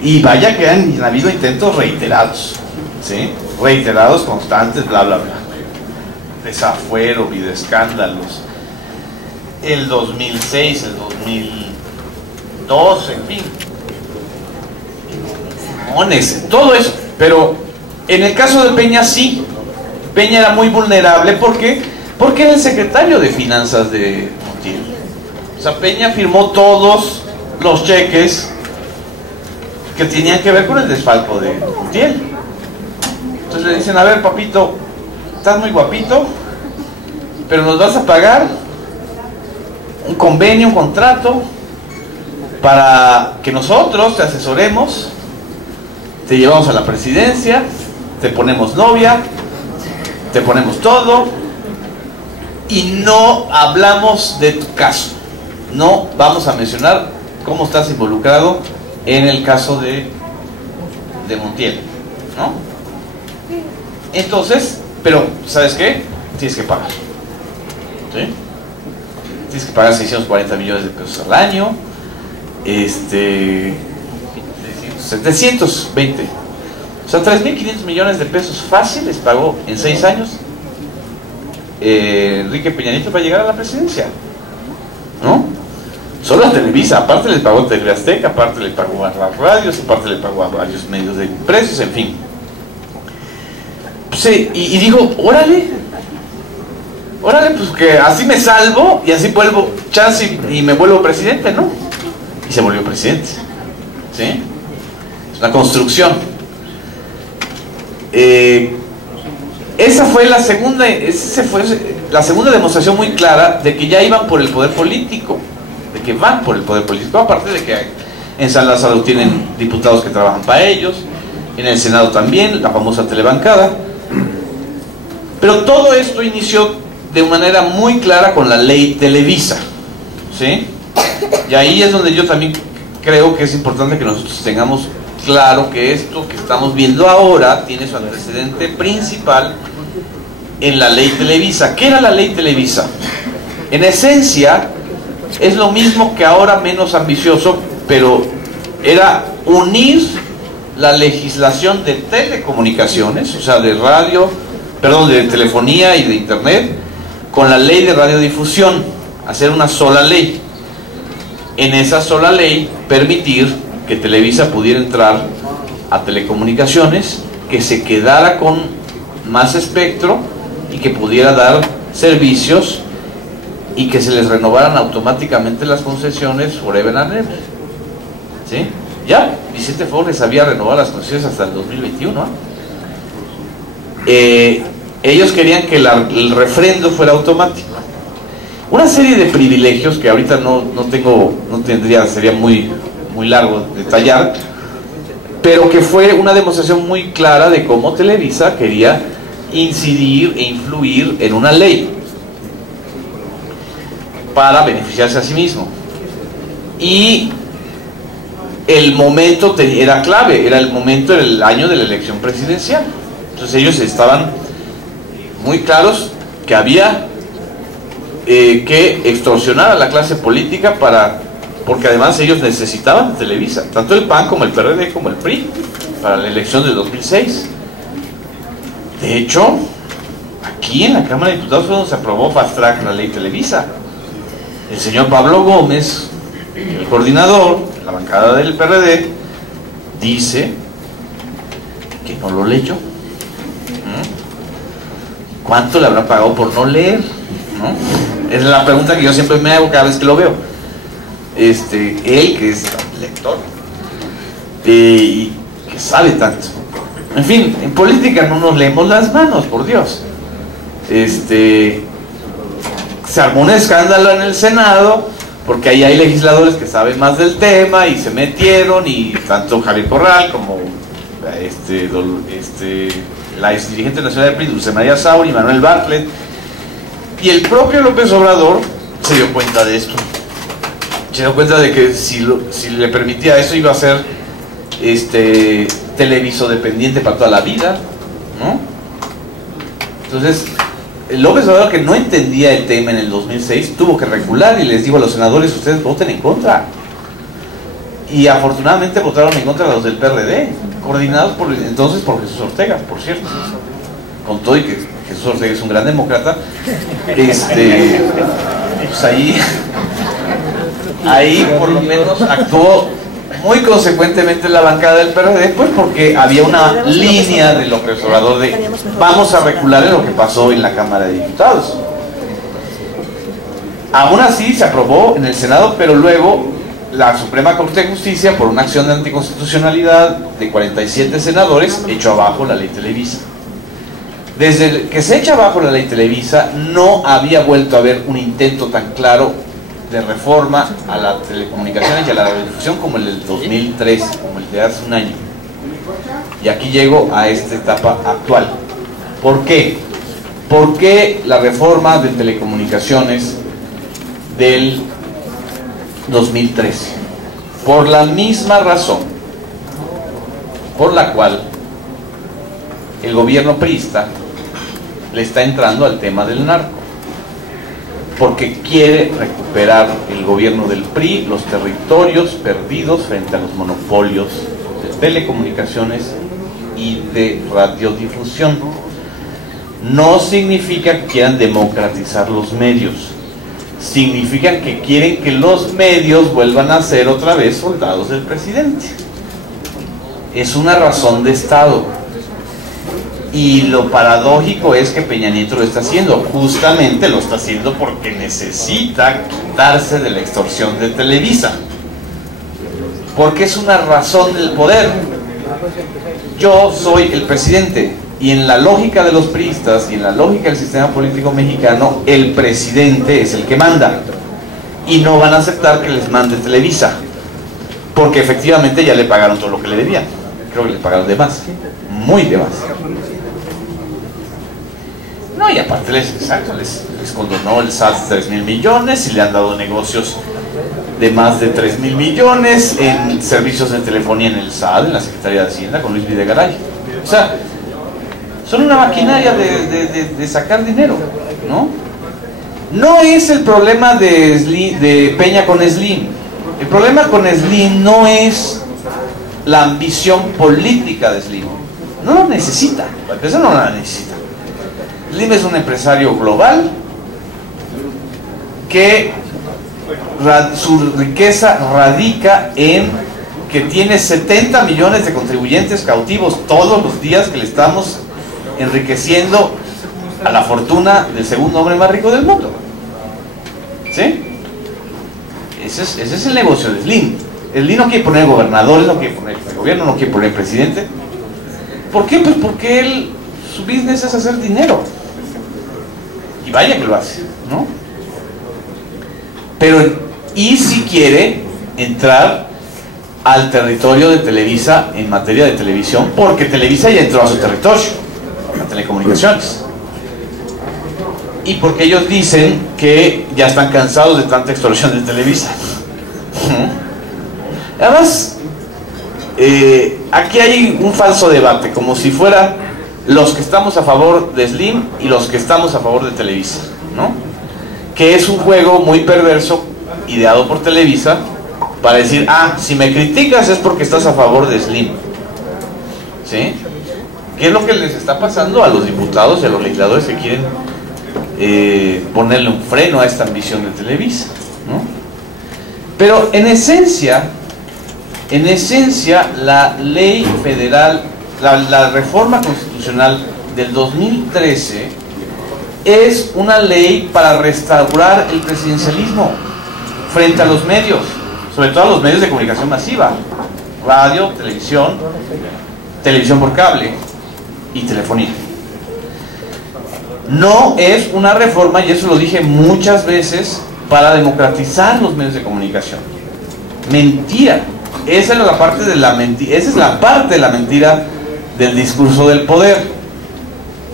Y vaya que han habido intentos reiterados, ¿sí? Reiterados, constantes, bla bla bla, desafuero, videoescándalos, el 2006, el 2002, en fin, todo eso. Pero en el caso de Peña sí, Peña era muy vulnerable. ¿Por qué? Porque era el secretario de finanzas de Montiel. O sea, Peña firmó todos los cheques que tenían que ver con el desfalco de Montiel. Entonces le dicen: a ver, papito, estás muy guapito, pero nos vas a pagar un convenio, un contrato, para que nosotros te asesoremos, te llevamos a la presidencia, te ponemos novia, te ponemos todo, y no hablamos de tu caso, no vamos a mencionar cómo estás involucrado en el caso de Montiel, ¿no? Entonces, pero ¿sabes qué? Tienes que pagar, ¿sí? Tienes que pagar 640 millones de pesos al año, 720, o sea, 3.500 millones de pesos fáciles pagó en 6 años Enrique Peña Nieto para llegar a la presidencia, ¿no? Solo a Televisa, aparte le pagó TV Azteca, aparte le pagó a las radios, aparte le pagó a varios medios de impresos, en fin. Sí, y digo, órale, pues que así me salvo y así vuelvo chance y me vuelvo presidente, ¿no? Y se volvió presidente, ¿sí? Es una construcción. Esa fue la segunda demostración muy clara de que ya iban por el poder político, de que van por el poder político, aparte de que en San Lázaro tienen diputados que trabajan para ellos, en el Senado también, la famosa telebancada. Pero todo esto inició de manera muy clara con la ley Televisa, ¿sí? Y ahí es donde yo también creo que es importante que nosotros tengamos claro que esto que estamos viendo ahora tiene su antecedente principal en la ley Televisa. ¿Qué era la ley Televisa? En esencia es lo mismo que ahora, menos ambicioso, pero era unir la legislación de telecomunicaciones, o sea, de telefonía y de internet, con la ley de radiodifusión, hacer una sola ley. En esa sola ley permitir que Televisa pudiera entrar a telecomunicaciones, que se quedara con más espectro y que pudiera dar servicios y que se les renovaran automáticamente las concesiones forever and ever, ¿sí? Ya Vicente Fox les había renovado las concesiones hasta el 2021, ¿eh? Ellos querían que el refrendo fuera automático. Una serie de privilegios que ahorita sería muy largo detallar, pero que fue una demostración muy clara de cómo Televisa quería incidir e influir en una ley para beneficiarse a sí mismo. Y el momento era clave, era el momento del año de la elección presidencial. Entonces ellos estaban muy claros que había que extorsionar a la clase política porque además ellos necesitaban Televisa, tanto el PAN como el PRD como el PRI, para la elección de 2006. De hecho, aquí en la Cámara de Diputados fue donde se aprobó fast track la ley Televisa. El señor Pablo Gómez, el coordinador de la bancada del PRD, dice que no lo leyó. ¿Cuánto le habrá pagado por no leer? ¿No? Es la pregunta que yo siempre me hago cada vez que lo veo. Él que es lector y que sabe tanto. En fin, en política no nos leemos las manos, por Dios. Se armó un escándalo en el Senado porque ahí hay legisladores que saben más del tema y se metieron, y tanto Javier Corral como la ex dirigente nacional del PRI, Dulce María Sauri, Manuel Bartlett, y el propio López Obrador se dio cuenta de esto. Se dio cuenta de que si le permitía eso iba a ser televiso dependiente para toda la vida, ¿no? Entonces López Obrador, que no entendía el tema en el 2006, tuvo que recular y les dijo a los senadores: ustedes voten en contra. Y afortunadamente votaron en contra los del PRD, coordinados por entonces por Jesús Ortega, por cierto. Con todo y que Jesús Ortega es un gran demócrata, pues ahí por lo menos actuó muy consecuentemente la bancada del PRD, pues porque había una línea de López Obrador de vamos a recular en lo que pasó en la Cámara de Diputados. Aún así se aprobó en el Senado, pero luego la Suprema Corte de Justicia, por una acción de anticonstitucionalidad de 47 senadores, echó abajo la ley Televisa. Desde que se echa abajo la ley Televisa, no había vuelto a haber un intento tan claro de reforma a las telecomunicaciones y a la radiodifusión como el del 2003, como el de hace un año. Y aquí llego a esta etapa actual. ¿Por qué? ¿Por qué la reforma de telecomunicaciones del 2013? Por la misma razón por la cual el gobierno priista le está entrando al tema del narco, porque quiere recuperar el gobierno del PRI los territorios perdidos frente a los monopolios de telecomunicaciones y de radiodifusión. No significa que quieran democratizar los medios, significa que quieren que los medios vuelvan a ser otra vez soldados del presidente. Es una razón de Estado. Y lo paradójico es que Peña Nieto lo está haciendo. Justamente lo está haciendo porque necesita quitarse de la extorsión de Televisa, porque es una razón del poder. Yo soy el presidente, y en la lógica de los priistas y en la lógica del sistema político mexicano, el presidente es el que manda, y no van a aceptar que les mande Televisa, porque efectivamente ya le pagaron todo lo que le debían. Creo que le pagaron de más, muy de más. No, y aparte les condonó el SAT 3,000 millones y le han dado negocios de más de 3,000 millones en servicios de telefonía en el SAT, en la Secretaría de Hacienda, con Luis Videgaray. O sea, son una maquinaria de sacar dinero, ¿no? No es el problema de Peña con Slim. El problema con Slim no es la ambición política de Slim. No lo necesita, para empezar no la necesita. Slim es un empresario global que su riqueza radica en que tiene 70 millones de contribuyentes cautivos todos los días, que le estamos enriqueciendo a la fortuna del segundo hombre más rico del mundo. ¿Sí? Ese es el negocio de Slim. Slim no quiere poner gobernadores, no quiere poner gobierno, no quiere poner presidente. ¿Por qué? Pues porque su business es hacer dinero. Y vaya que lo hace, ¿no? Pero, y si quiere entrar al territorio de Televisa en materia de televisión, porque Televisa ya entró a su territorio, a telecomunicaciones. Y porque ellos dicen que ya están cansados de tanta extorsión de Televisa. Además, aquí hay un falso debate, como si fuera los que estamos a favor de Slim y los que estamos a favor de Televisa, ¿no? Que es un juego muy perverso ideado por Televisa para decir, ah, si me criticas es porque estás a favor de Slim, ¿sí? ¿Qué es lo que les está pasando a los diputados y a los legisladores que quieren ponerle un freno a esta ambición de Televisa, ¿no? Pero en esencia la ley federal, la reforma constitucional del 2013 es una ley para restaurar el presidencialismo frente a los medios, sobre todo a los medios de comunicación masiva, radio, televisión, televisión por cable y telefonía. No es una reforma, y eso lo dije muchas veces, para democratizar los medios de comunicación. Mentira. Esa es la parte de la mentira, esa es la parte de la mentira del discurso del poder.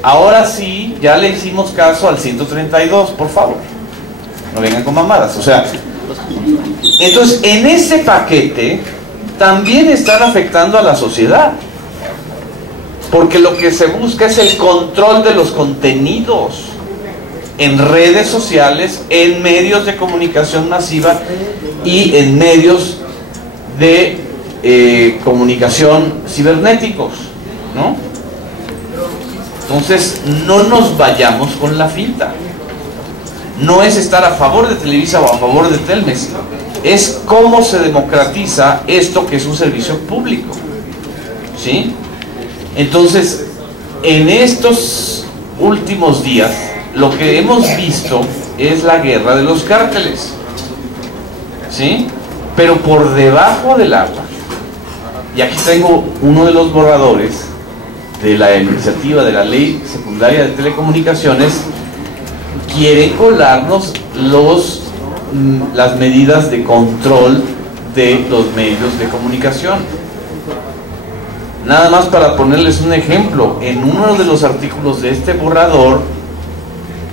Ahora sí, ya le hicimos caso al 132, por favor. No vengan con mamadas, o sea. Entonces, en ese paquete también están afectando a la sociedad. Porque lo que se busca es el control de los contenidos. en redes sociales, en medios de comunicación masiva y en medios de comunicación cibernéticos, ¿no? Entonces, no nos vayamos con la finta. No es estar a favor de Televisa o a favor de Telmex, es cómo se democratiza esto que es un servicio público, ¿sí? Entonces, en estos últimos días, lo que hemos visto es la guerra de los cárteles, ¿sí? Pero por debajo del agua, y aquí tengo uno de los borradores de la iniciativa de la ley secundaria de telecomunicaciones, quieren colarnos las medidas de control de los medios de comunicación. Nada más para ponerles un ejemplo, en uno de los artículos de este borrador,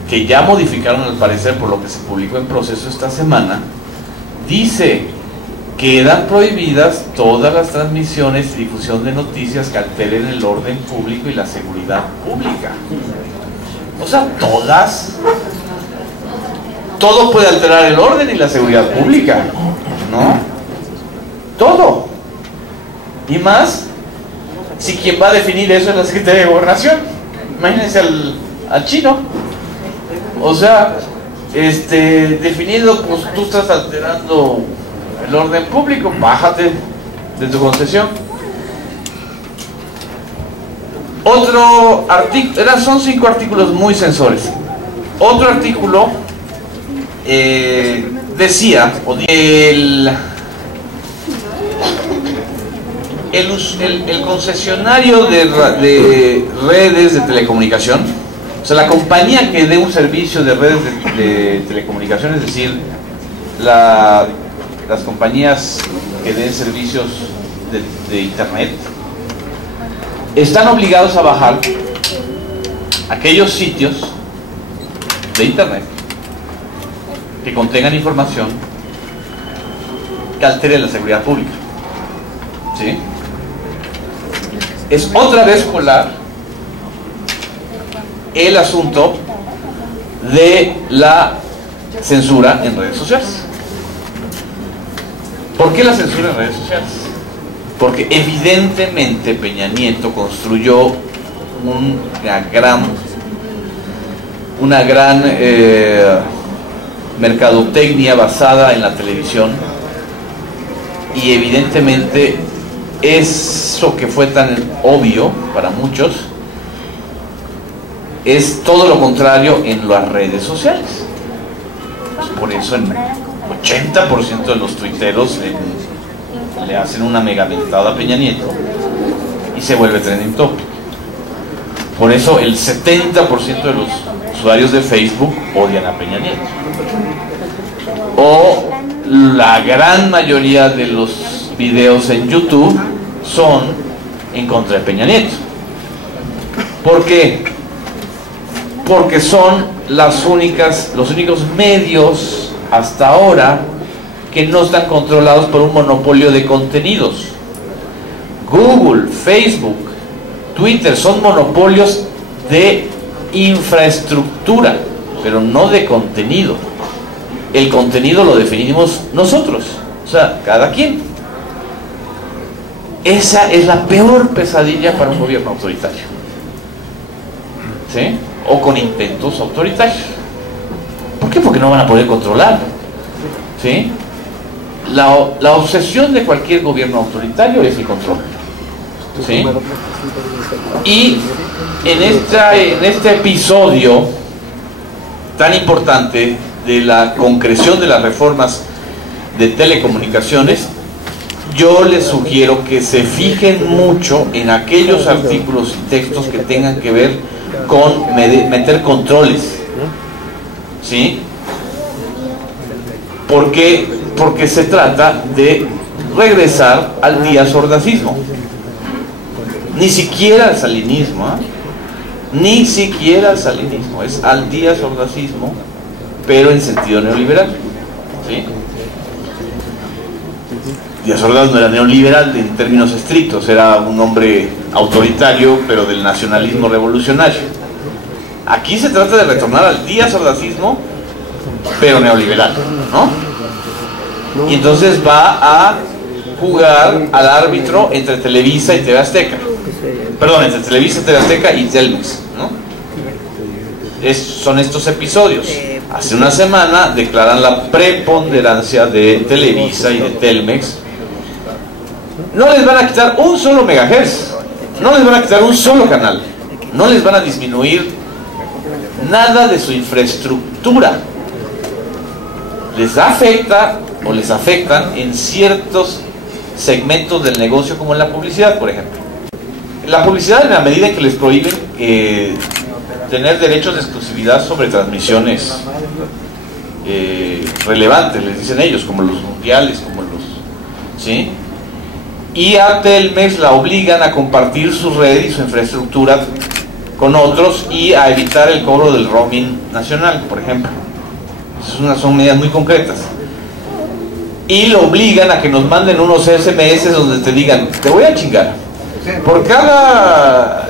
que ya modificaron al parecer por lo que se publicó en Proceso esta semana, dice: quedan prohibidas todas las transmisiones y difusión de noticias que alteren el orden público y la seguridad pública. O sea, todas. Todo puede alterar el orden y la seguridad pública, ¿no? Todo. Y más, si quien va a definir eso es la Secretaría de Gobernación. Imagínense al chino. O sea, definido, pues tú estás alterando el orden público, bájate de tu concesión. Otro artículo, son 5 artículos muy censores. Otro artículo decía, el concesionario de redes de telecomunicación, o sea, la compañía que dé un servicio de redes de telecomunicación, es decir, las compañías que den servicios de internet, están obligados a bajar aquellos sitios de internet que contengan información que altere la seguridad pública, ¿sí? Es otra vez colar el asunto de la censura en redes sociales. ¿Por qué la censura en redes sociales? Porque evidentemente Peña Nieto construyó una gran mercadotecnia basada en la televisión, y evidentemente eso que fue tan obvio para muchos es todo lo contrario en las redes sociales. Por eso el 80% de los tuiteros le hacen una mega mentada a Peña Nieto y se vuelve trending topic. Por eso el 70% de los usuarios de Facebook odian a Peña Nieto, o la gran mayoría de los videos en YouTube son en contra de Peña Nieto. ¿Por qué? Porque son los únicos medios hasta ahora que no están controlados por un monopolio de contenidos. Google, Facebook, Twitter son monopolios de infraestructura, pero no de contenido. El contenido lo definimos nosotros, o sea, cada quien. Esa es la peor pesadilla para un gobierno autoritario, ¿sí? O con intentos autoritarios. ¿Por qué? Porque no van a poder controlar, ¿sí? La obsesión de cualquier gobierno autoritario es el control, ¿sí? Y en este episodio tan importante de la concreción de las reformas de telecomunicaciones, yo les sugiero que se fijen mucho en aquellos artículos y textos que tengan que ver con meter controles, ¿sí? Porque se trata de regresar al Díaz Ordazismo, ni siquiera al salinismo, ni siquiera al salinismo, es al Díaz Ordazismo, pero en sentido neoliberal, ¿sí? Díaz Ordaz no era neoliberal en términos estrictos, era un hombre autoritario, pero del nacionalismo revolucionario, Aquí se trata de retornar al Díaz Ordacismo, pero neoliberal, ¿no? Y entonces va a jugar al árbitro entre Televisa y TV Azteca. Perdón, entre Televisa, TV Azteca y Telmex, ¿no? Son estos episodios. Hace una semana declaran la preponderancia de Televisa y de Telmex. No les van a quitar un solo megahertz, no les van a quitar un solo canal, no les van a disminuir nada de su infraestructura. Les afecta o les afectan en ciertos segmentos del negocio, como en la publicidad, por ejemplo. La publicidad, en la medida en que les prohíben tener derechos de exclusividad sobre transmisiones relevantes, les dicen ellos, como los mundiales, como los... ¿sí? Y a Telmex la obligan a compartir su red y su infraestructura con otros y a evitar el cobro del roaming nacional, por ejemplo. Son medidas muy concretas. Y lo obligan a que nos manden unos SMS donde te digan, te voy a chingar. Por cada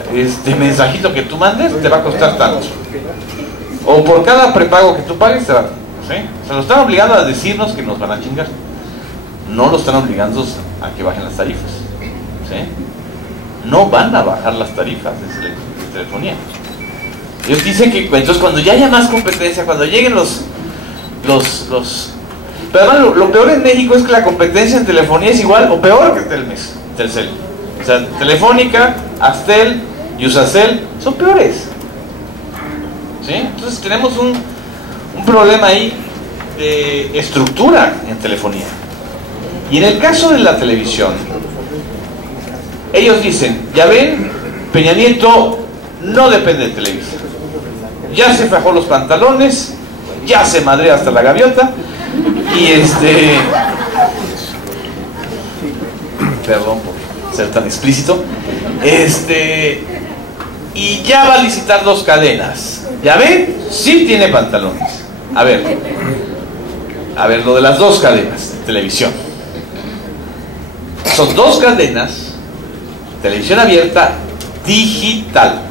mensajito que tú mandes te va a costar tanto. O por cada prepago que tú pagues te va, ¿sí? Se lo están obligando a decirnos que nos van a chingar. No lo están obligando a que bajen las tarifas, ¿sí? No van a bajar las tarifas de telefonía. Ellos dicen que entonces cuando ya haya más competencia, cuando lleguen pero además lo peor en México es que la competencia en telefonía es igual o peor que Telcel. O sea, Telefónica, Axtel y Usacell son peores, ¿sí? Entonces tenemos un problema ahí de estructura en telefonía. Y en el caso de la televisión, ellos dicen, ya ven, Peña Nieto no depende de Televisa. Ya se fajó los pantalones, ya se madrea hasta la gaviota, y perdón por ser tan explícito, y ya va a licitar 2 cadenas. ¿Ya ven? Sí tiene pantalones. A ver, lo de las 2 cadenas de televisión. Son 2 cadenas, televisión abierta, digital.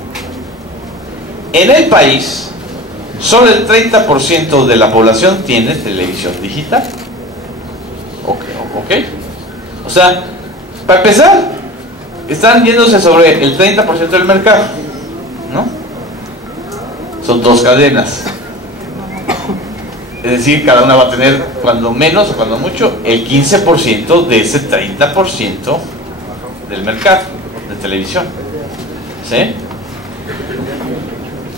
En el país, solo el 30% de la población tiene televisión digital. Ok. O sea, para empezar, están yéndose sobre el 30% del mercado, ¿no? Son 2 cadenas. Es decir, cada una va a tener, cuando menos o cuando mucho, el 15% de ese 30% del mercado de televisión, ¿sí?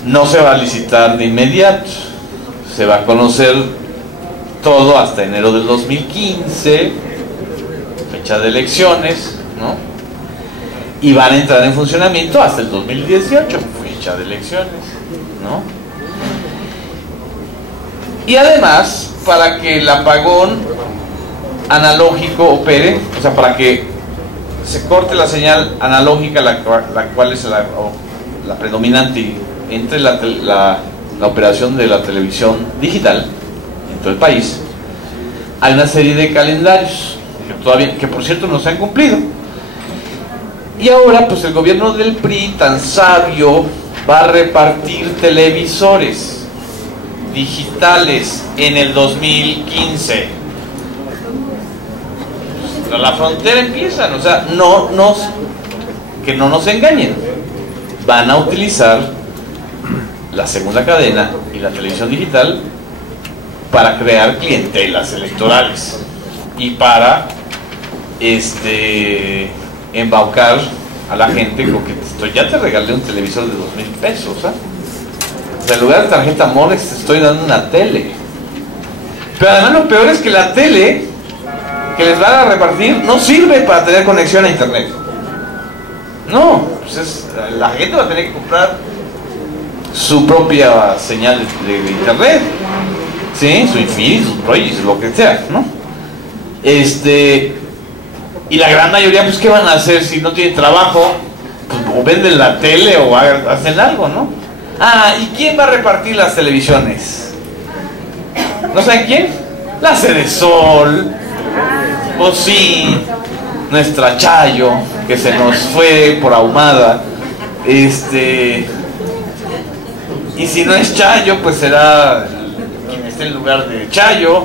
No se va a licitar de inmediato, se va a conocer todo hasta enero del 2015, fecha de elecciones, ¿no? Y van a entrar en funcionamiento hasta el 2018, fecha de elecciones, ¿no? Y además, para que el apagón analógico opere, o sea, para que se corte la señal analógica, la cual es la predominante, y entre la operación de la televisión digital en todo el país, hay una serie de calendarios que por cierto no se han cumplido. Y ahora, pues el gobierno del PRI, tan sabio, va a repartir televisores digitales en el 2015. Pues, la frontera empiezan, o sea, que no nos engañen. Van a utilizar la segunda cadena y la televisión digital para crear clientelas electorales y para embaucar a la gente con que ya te regalé un televisor de 2,000 pesos, ¿eh? O sea, en lugar de tarjeta Monex te estoy dando una tele. Pero además lo peor es que la tele que les van a repartir no sirve para tener conexión a internet. No, pues la gente va a tener que comprar su propia señal de internet, ¿sí? Su Infinity, su Prodigy, lo que sea, ¿no? Y la gran mayoría, pues, ¿qué van a hacer si no tienen trabajo? Pues, o venden la tele o hacen algo, ¿no? Ah, ¿y quién va a repartir las televisiones? ¿No saben quién? La Cedesol. Pues sí, nuestra Chayo, que se nos fue por ahumada. Y si no es Chayo, pues será quien esté en lugar de Chayo.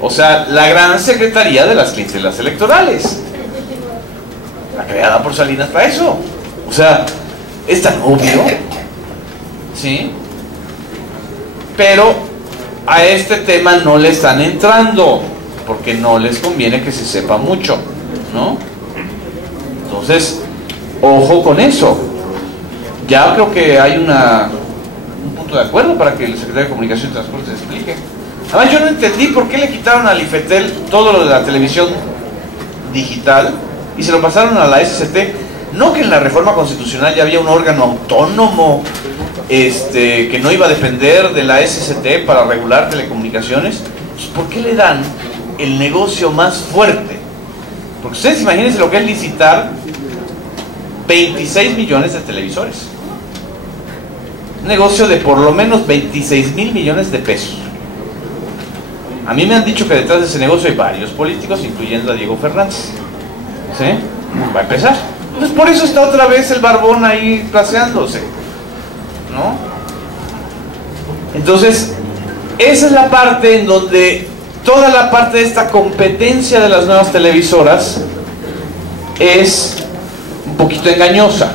O sea, la gran secretaría de las clientelas electorales. La creada por Salinas para eso. O sea, es tan obvio. ¿Sí? Pero a este tema no le están entrando, porque no les conviene que se sepa mucho, ¿no? Entonces, ojo con eso. Ya creo que hay un punto de acuerdo para que el secretario de Comunicación y Transportes explique. Además, yo no entendí por qué le quitaron al IFETEL todo lo de la televisión digital y se lo pasaron a la SCT. No que en la reforma constitucional ya había un órgano autónomo que no iba a depender de la SCT para regular telecomunicaciones. ¿Por qué le dan el negocio más fuerte? Porque ustedes imagínense lo que es licitar 26 millones de televisores. Un negocio de por lo menos 26 mil millones de pesos. A mí me han dicho que detrás de ese negocio hay varios políticos, incluyendo a Diego Fernández. ¿Sí? Va a empezar. Pues por eso está otra vez el barbón ahí paseándose, ¿no? Entonces, esa es la parte en donde toda la parte de esta competencia de las nuevas televisoras es un poquito engañosa.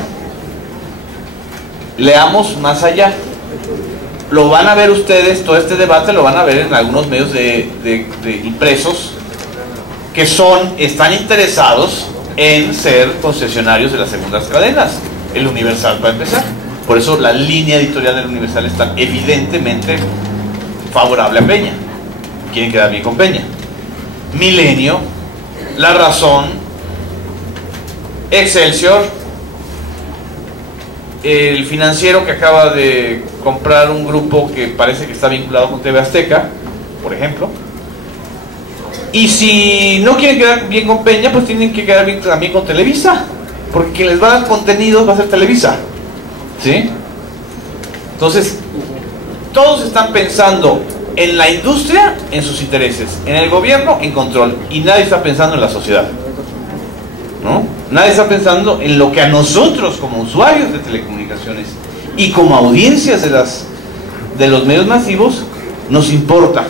Leamos más allá. Lo van a ver ustedes, todo este debate lo van a ver en algunos medios de impresos que están interesados en ser concesionarios de las segundas cadenas. El Universal, para empezar. Por eso la línea editorial del Universal está evidentemente favorable a Peña. Quieren quedar bien con Peña. Milenio, La Razón, Excelsior, el Financiero, que acaba de comprar un grupo que parece que está vinculado con TV Azteca, por ejemplo. Y si no quieren quedar bien con Peña, pues tienen que quedar bien también con Televisa, porque quien les va a dar contenidos va a ser Televisa, ¿sí? Entonces, todos están pensando en la industria, en sus intereses, en el gobierno, en control, y nadie está pensando en la sociedad, ¿no? Nadie está pensando en lo que a nosotros como usuarios de telecomunicaciones y como audiencias de los medios masivos nos importa.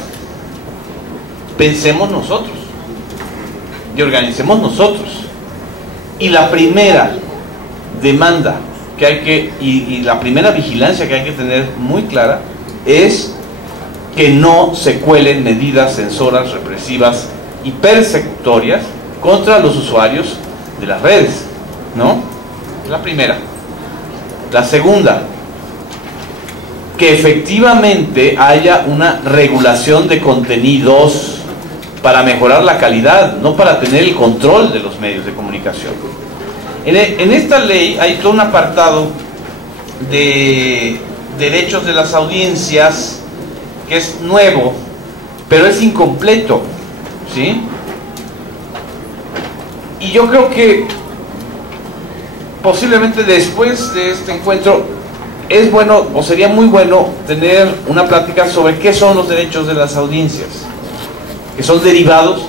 Pensemos nosotros y organicemos nosotros. Y la primera demanda que hay que, y la primera vigilancia que hay que tener muy clara es que no se cuelen medidas censoras, represivas y persecutorias contra los usuarios de las redes, ¿no? Es la primera. La segunda, que efectivamente haya una regulación de contenidos para mejorar la calidad, no para tener el control de los medios de comunicación. En esta ley hay todo un apartado de derechos de las audiencias que es nuevo, pero es incompleto, ¿sí? Y yo creo que posiblemente después de este encuentro es bueno, o sería muy bueno, tener una plática sobre qué son los derechos de las audiencias, que son derivados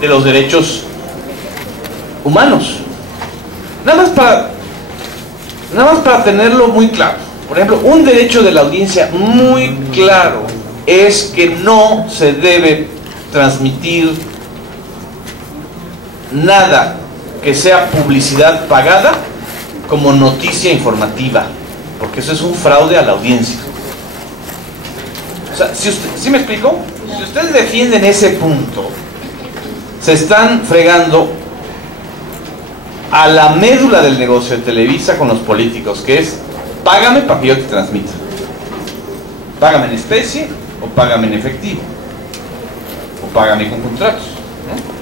de los derechos humanos. Nada más para tenerlo muy claro. Por ejemplo, un derecho de la audiencia muy claro es que no se debe transmitir nada que sea publicidad pagada como noticia informativa, porque eso es un fraude a la audiencia. O sea, ¿sí me explico? Si ustedes defienden ese punto, se están fregando a la médula del negocio de Televisa con los políticos, que es: págame para que yo te transmita. Págame en especie, o págame en efectivo, o págame con contratos, ¿no?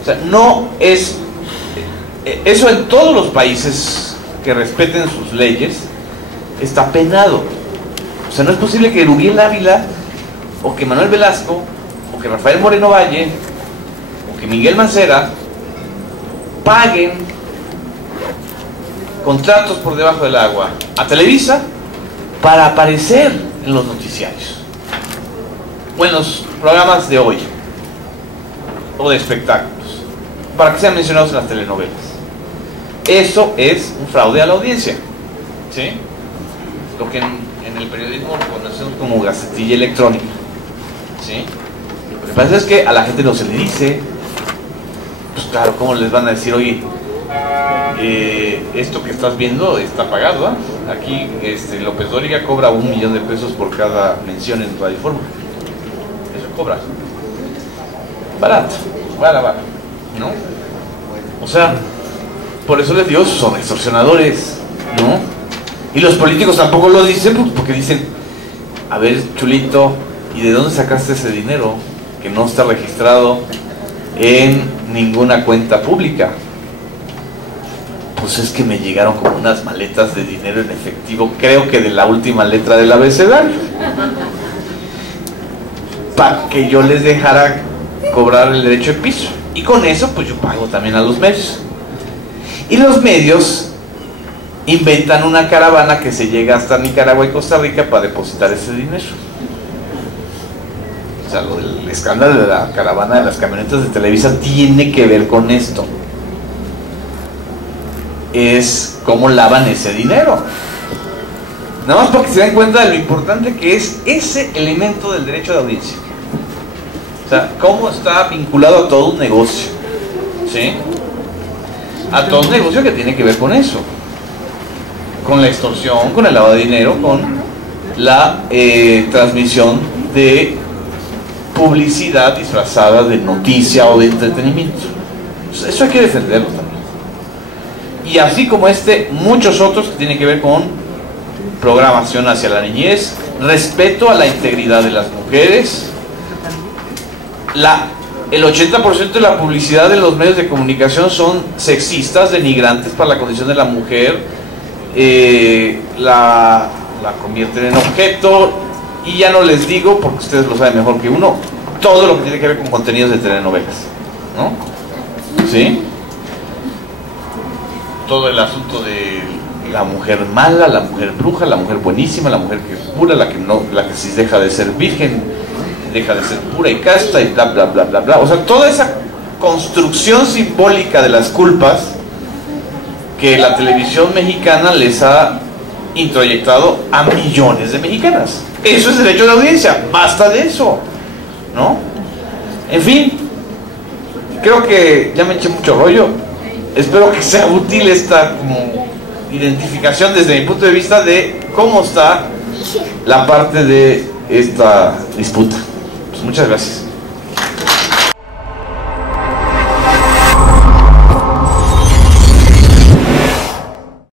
O sea, no es... Eso en todos los países que respeten sus leyes está penado. O sea, no es posible que Rubiel Ávila, o que Manuel Velasco, o que Rafael Moreno Valle, o que Miguel Mancera paguen contratos por debajo del agua a Televisa para aparecer en los noticiarios o en los programas de hoy o de espectáculos, para que sean mencionados en las telenovelas. Eso es un fraude a la audiencia, ¿sí? lo que en el periodismo conocemos como gacetilla electrónica, ¿sí? Lo que pasa es que a la gente no se le dice, pues claro, ¿cómo les van a decir, oye, esto que estás viendo está pagado, ¿eh? Aquí López Dóriga cobra 1 millón de pesos por cada mención en Radio Informa. Eso cobra. Barato, ¿no? O sea, por eso les digo, son extorsionadores, ¿no? Y los políticos tampoco lo dicen, pues, porque dicen, a ver, chulito, ¿y de dónde sacaste ese dinero que no está registrado en ninguna cuenta pública? Pues es que me llegaron como unas maletas de dinero en efectivo, creo que de la última letra del abecedario, para que yo les dejara cobrar el derecho de piso, y con eso pues yo pago también a los medios, y los medios inventan una caravana que se llega hasta Nicaragua y Costa Rica para depositar ese dinero. O sea, lo del escándalo de la caravana de las camionetas de Televisa tiene que ver con esto. Es cómo lavan ese dinero. Nada más para que se den cuenta de lo importante que es ese elemento del derecho de audiencia. O sea, cómo está vinculado a todo un negocio, ¿sí? A todo un negocio que tiene que ver con eso, con la extorsión, con el lavado de dinero, con la transmisión de publicidad disfrazada de noticia o de entretenimiento. Eso hay que defenderlo también. Y así como muchos otros que tienen que ver con programación hacia la niñez, respeto a la integridad de las mujeres. El 80% de la publicidad de los medios de comunicación son sexistas, denigrantes para la condición de la mujer, la convierten en objeto, y ya no les digo, porque ustedes lo saben mejor que uno, todo lo que tiene que ver con contenidos de telenovelas, ¿no? ¿Sí? Todo el asunto de la mujer mala, la mujer bruja, la mujer buenísima, la mujer que es pura, la que sí deja de ser virgen, deja de ser pura y casta, y bla bla bla bla bla. O sea, toda esa construcción simbólica de las culpas que la televisión mexicana les ha introyectado a millones de mexicanas. Eso es derecho de audiencia, basta de eso, ¿no? En fin, creo que ya me eché mucho rollo. Espero que sea útil esta como identificación desde mi punto de vista de cómo está la parte de esta disputa. Pues muchas gracias.